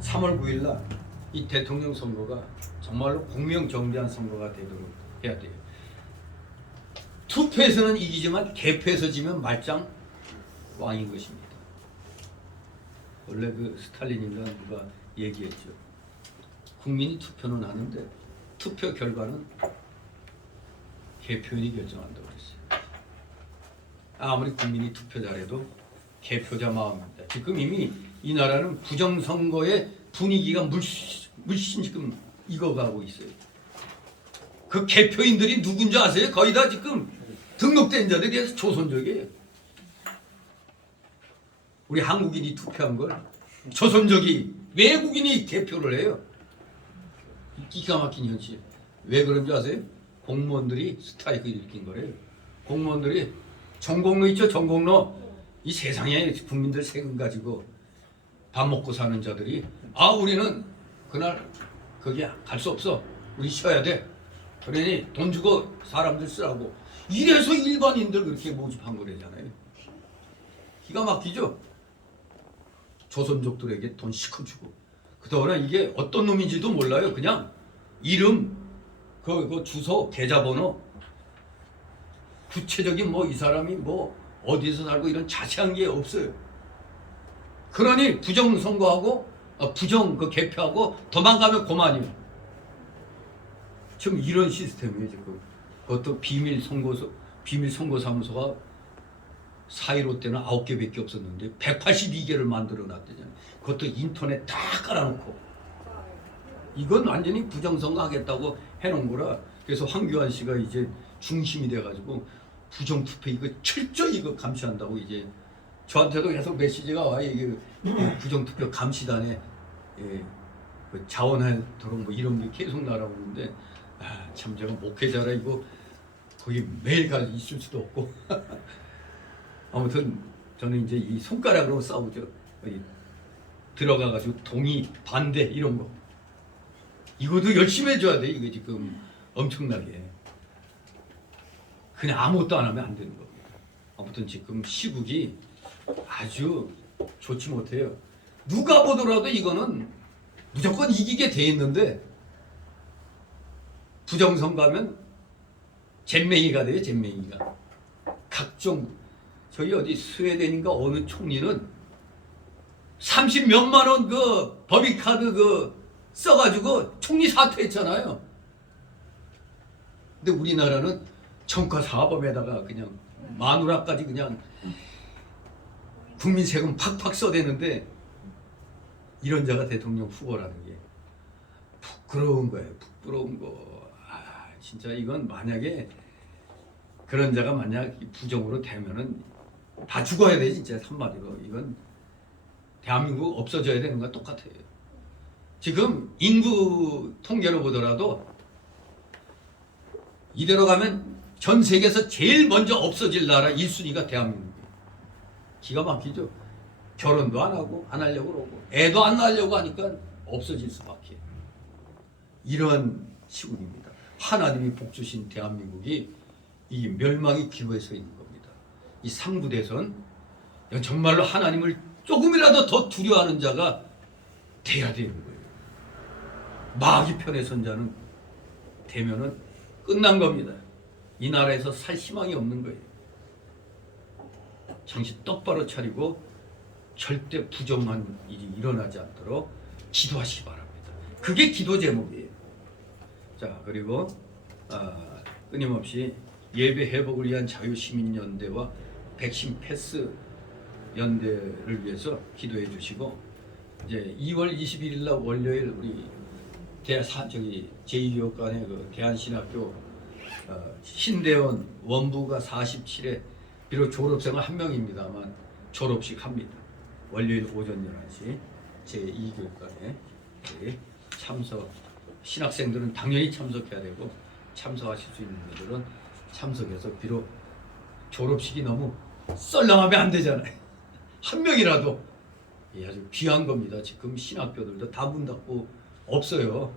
3월 9일 날 이 대통령 선거가 정말로 공명정대한 선거가 되도록 해야 돼요. 투표에서는 이기지만 개표에서 지면 말짱 왕인 것입니다. 원래 그 스탈린인가 누가 얘기했죠. 국민이 투표는 하는데 투표 결과는 개표인이 결정한다고 그랬어요. 아무리 국민이 투표 잘해도 개표자 마음입니다. 지금 이미 이 나라는 부정선거의 분위기가 물씬 지금 익어가고 있어요. 그 개표인들이 누군지 아세요? 거의 다 지금 등록된 자들이 조선족이에요. 우리 한국인이 투표한 걸 조선족이 외국인이 개표를 해요. 기가 막힌 현실. 왜 그런지 아세요? 공무원들이 스트라이크 일으킨 거래요. 공무원들이 전공로 있죠? 전공로. 이 세상에 국민들 세금 가지고 밥 먹고 사는 자들이 우리는 그날 거기 갈 수 없어. 우리 쉬어야 돼. 그러니 돈 주고 사람들 쓰라고. 이래서 일반인들 그렇게 모집한 거래잖아요. 기가 막히죠? 조선족들에게 돈 시커 주고. 그동안 이게 어떤 놈인지도 몰라요. 그냥 이름, 그 주소, 계좌번호, 구체적인 뭐 이 사람이 뭐 어디서 살고 이런 자세한 게 없어요. 그러니 부정 선거하고 부정 그 개표하고 도망가면 그만이에요. 지금 이런 시스템이에요. 지금 그것도 비밀 선거사무소가 4.15 때는 9개밖에 없었는데 182개를 만들어 놨대잖아요. 그것도 인터넷 다 깔아놓고. 이건 완전히 부정선거 하겠다고 해놓은 거라. 그래서 황교안 씨가 이제 중심이 돼가지고 부정투표 이거 철저히 이거 감시한다고 이제 저한테도 계속 메시지가 와. 이게 부정투표 감시단에 그 자원하도록 뭐 이런 게 계속 날아오는데 참 제가 목회자라 이거 거기 매일 가 있을 수도 없고 아무튼 저는 이제 이 손가락으로 싸우죠. 들어가가지고 동의, 반대 이런 거. 이것도 열심히 해줘야 돼. 이게 지금 엄청나게. 그냥 아무것도 안 하면 안 되는 겁니다. 아무튼 지금 시국이 아주 좋지 못해요. 누가 보더라도 이거는 무조건 이기게 돼 있는데 부정선거하면 잼맹이가 돼요. 잼맹이가. 각종 저희 어디 스웨덴인가 어느 총리는 30 몇만 원 그 법인카드 그 써가지고 총리 사퇴했잖아요. 근데 우리나라는 청과사범에다가 그냥 마누라까지 그냥 국민 세금 팍팍 써대는데 이런 자가 대통령 후보라는 게 부끄러운 거예요. 부끄러운 거. 진짜 이건 만약에 그런 자가 만약 부정으로 되면은 다 죽어야 돼 진짜 한마디로. 이건 대한민국 없어져야 되는 거랑 똑같아요. 지금 인구 통계로 보더라도 이대로 가면 전 세계에서 제일 먼저 없어질 나라 1순위가 대한민국이에요. 기가 막히죠. 결혼도 안 하고 안 하려고 그러고 애도 안 낳으려고 하니까 없어질 수밖에. 이런 시국입니다. 하나님이 복 주신 대한민국이 이 멸망의 기로에 서 있는 겁니다. 이 상부대선 정말로 하나님을 조금이라도 더 두려워하는 자가 돼야 되는 거예요. 마귀 편에 선 자는 되면은 끝난 겁니다. 이 나라에서 살 희망이 없는 거예요. 정신 똑바로 차리고 절대 부정한 일이 일어나지 않도록 기도하시기 바랍니다. 그게 기도 제목이에요. 자, 그리고 끊임없이 예배 회복을 위한 자유시민연대와 백신 패스 연대를 위해서 기도해 주시고 이제 2월 21일 날 월요일 우리 저기 제2교육관의 그 대한신학교 신대원 원부가 47회 비록 졸업생은 한 명입니다만 졸업식 합니다. 월요일 오전 11시 제2교육관에 참석 신학생들은 당연히 참석해야 되고 참석하실 수 있는 분들은 참석해서 비록 졸업식이 너무 썰렁하면 안 되잖아요. 한 명이라도 아주 귀한 겁니다. 지금 신학교들도 다 문 닫고 없어요.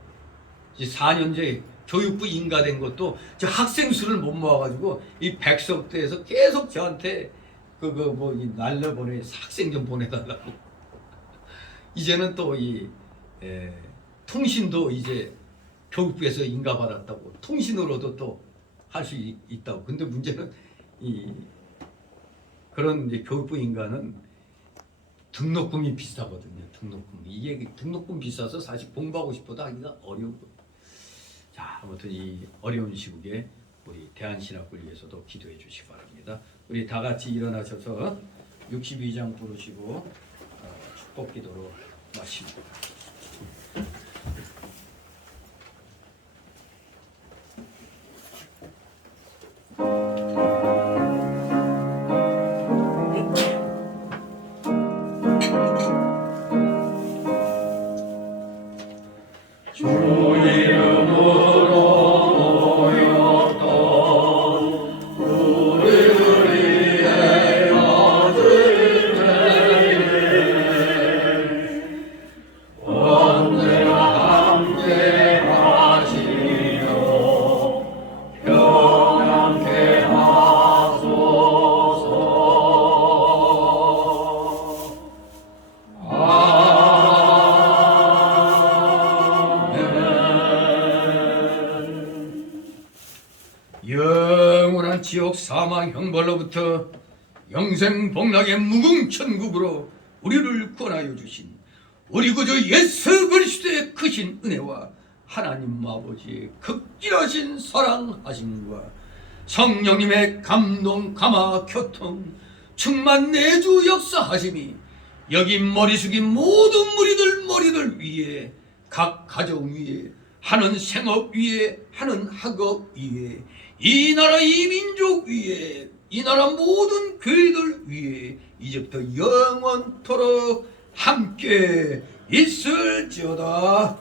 이제 4년째 교육부 인가된 것도 저 학생 수를 못 모아가지고 이 백석대에서 계속 저한테 뭐 날려보내 학생 좀 보내달라고. 이제는 또 이 통신도 이제 교육부에서 인가받았다고 통신으로도 또 할 수 있다고. 근데 문제는 이 그런 이제 교육부 인가는 등록금이 비싸거든요. 이게 등록금 비싸서 사실 공부하고 싶어도 하기가 어려운 거예요. 자, 아무튼 이 어려운 시국에 우리 대한신학을 위해서도 기도해 주시기 바랍니다. 우리 다 같이 일어나셔서 62장 부르시고 축복 기도로 마칩니다. 영원한 지옥 사망 형벌로부터 영생 복락의 무궁천국으로 우리를 구원하여 주신 우리 구주 예수 그리스도의 크신 은혜와 하나님 아버지의 극진하신 사랑하심과 성령님의 감동 감화 교통 충만 내주 역사하심이 여기 머리 숙인 모든 무리들 머리들 위에 각 가정 위에 하는 생업 위에 하는 학업 위에 이 나라 이 민족 위에 이 나라 모든 교회들 위에 이제부터 영원토록 함께 있을지어다.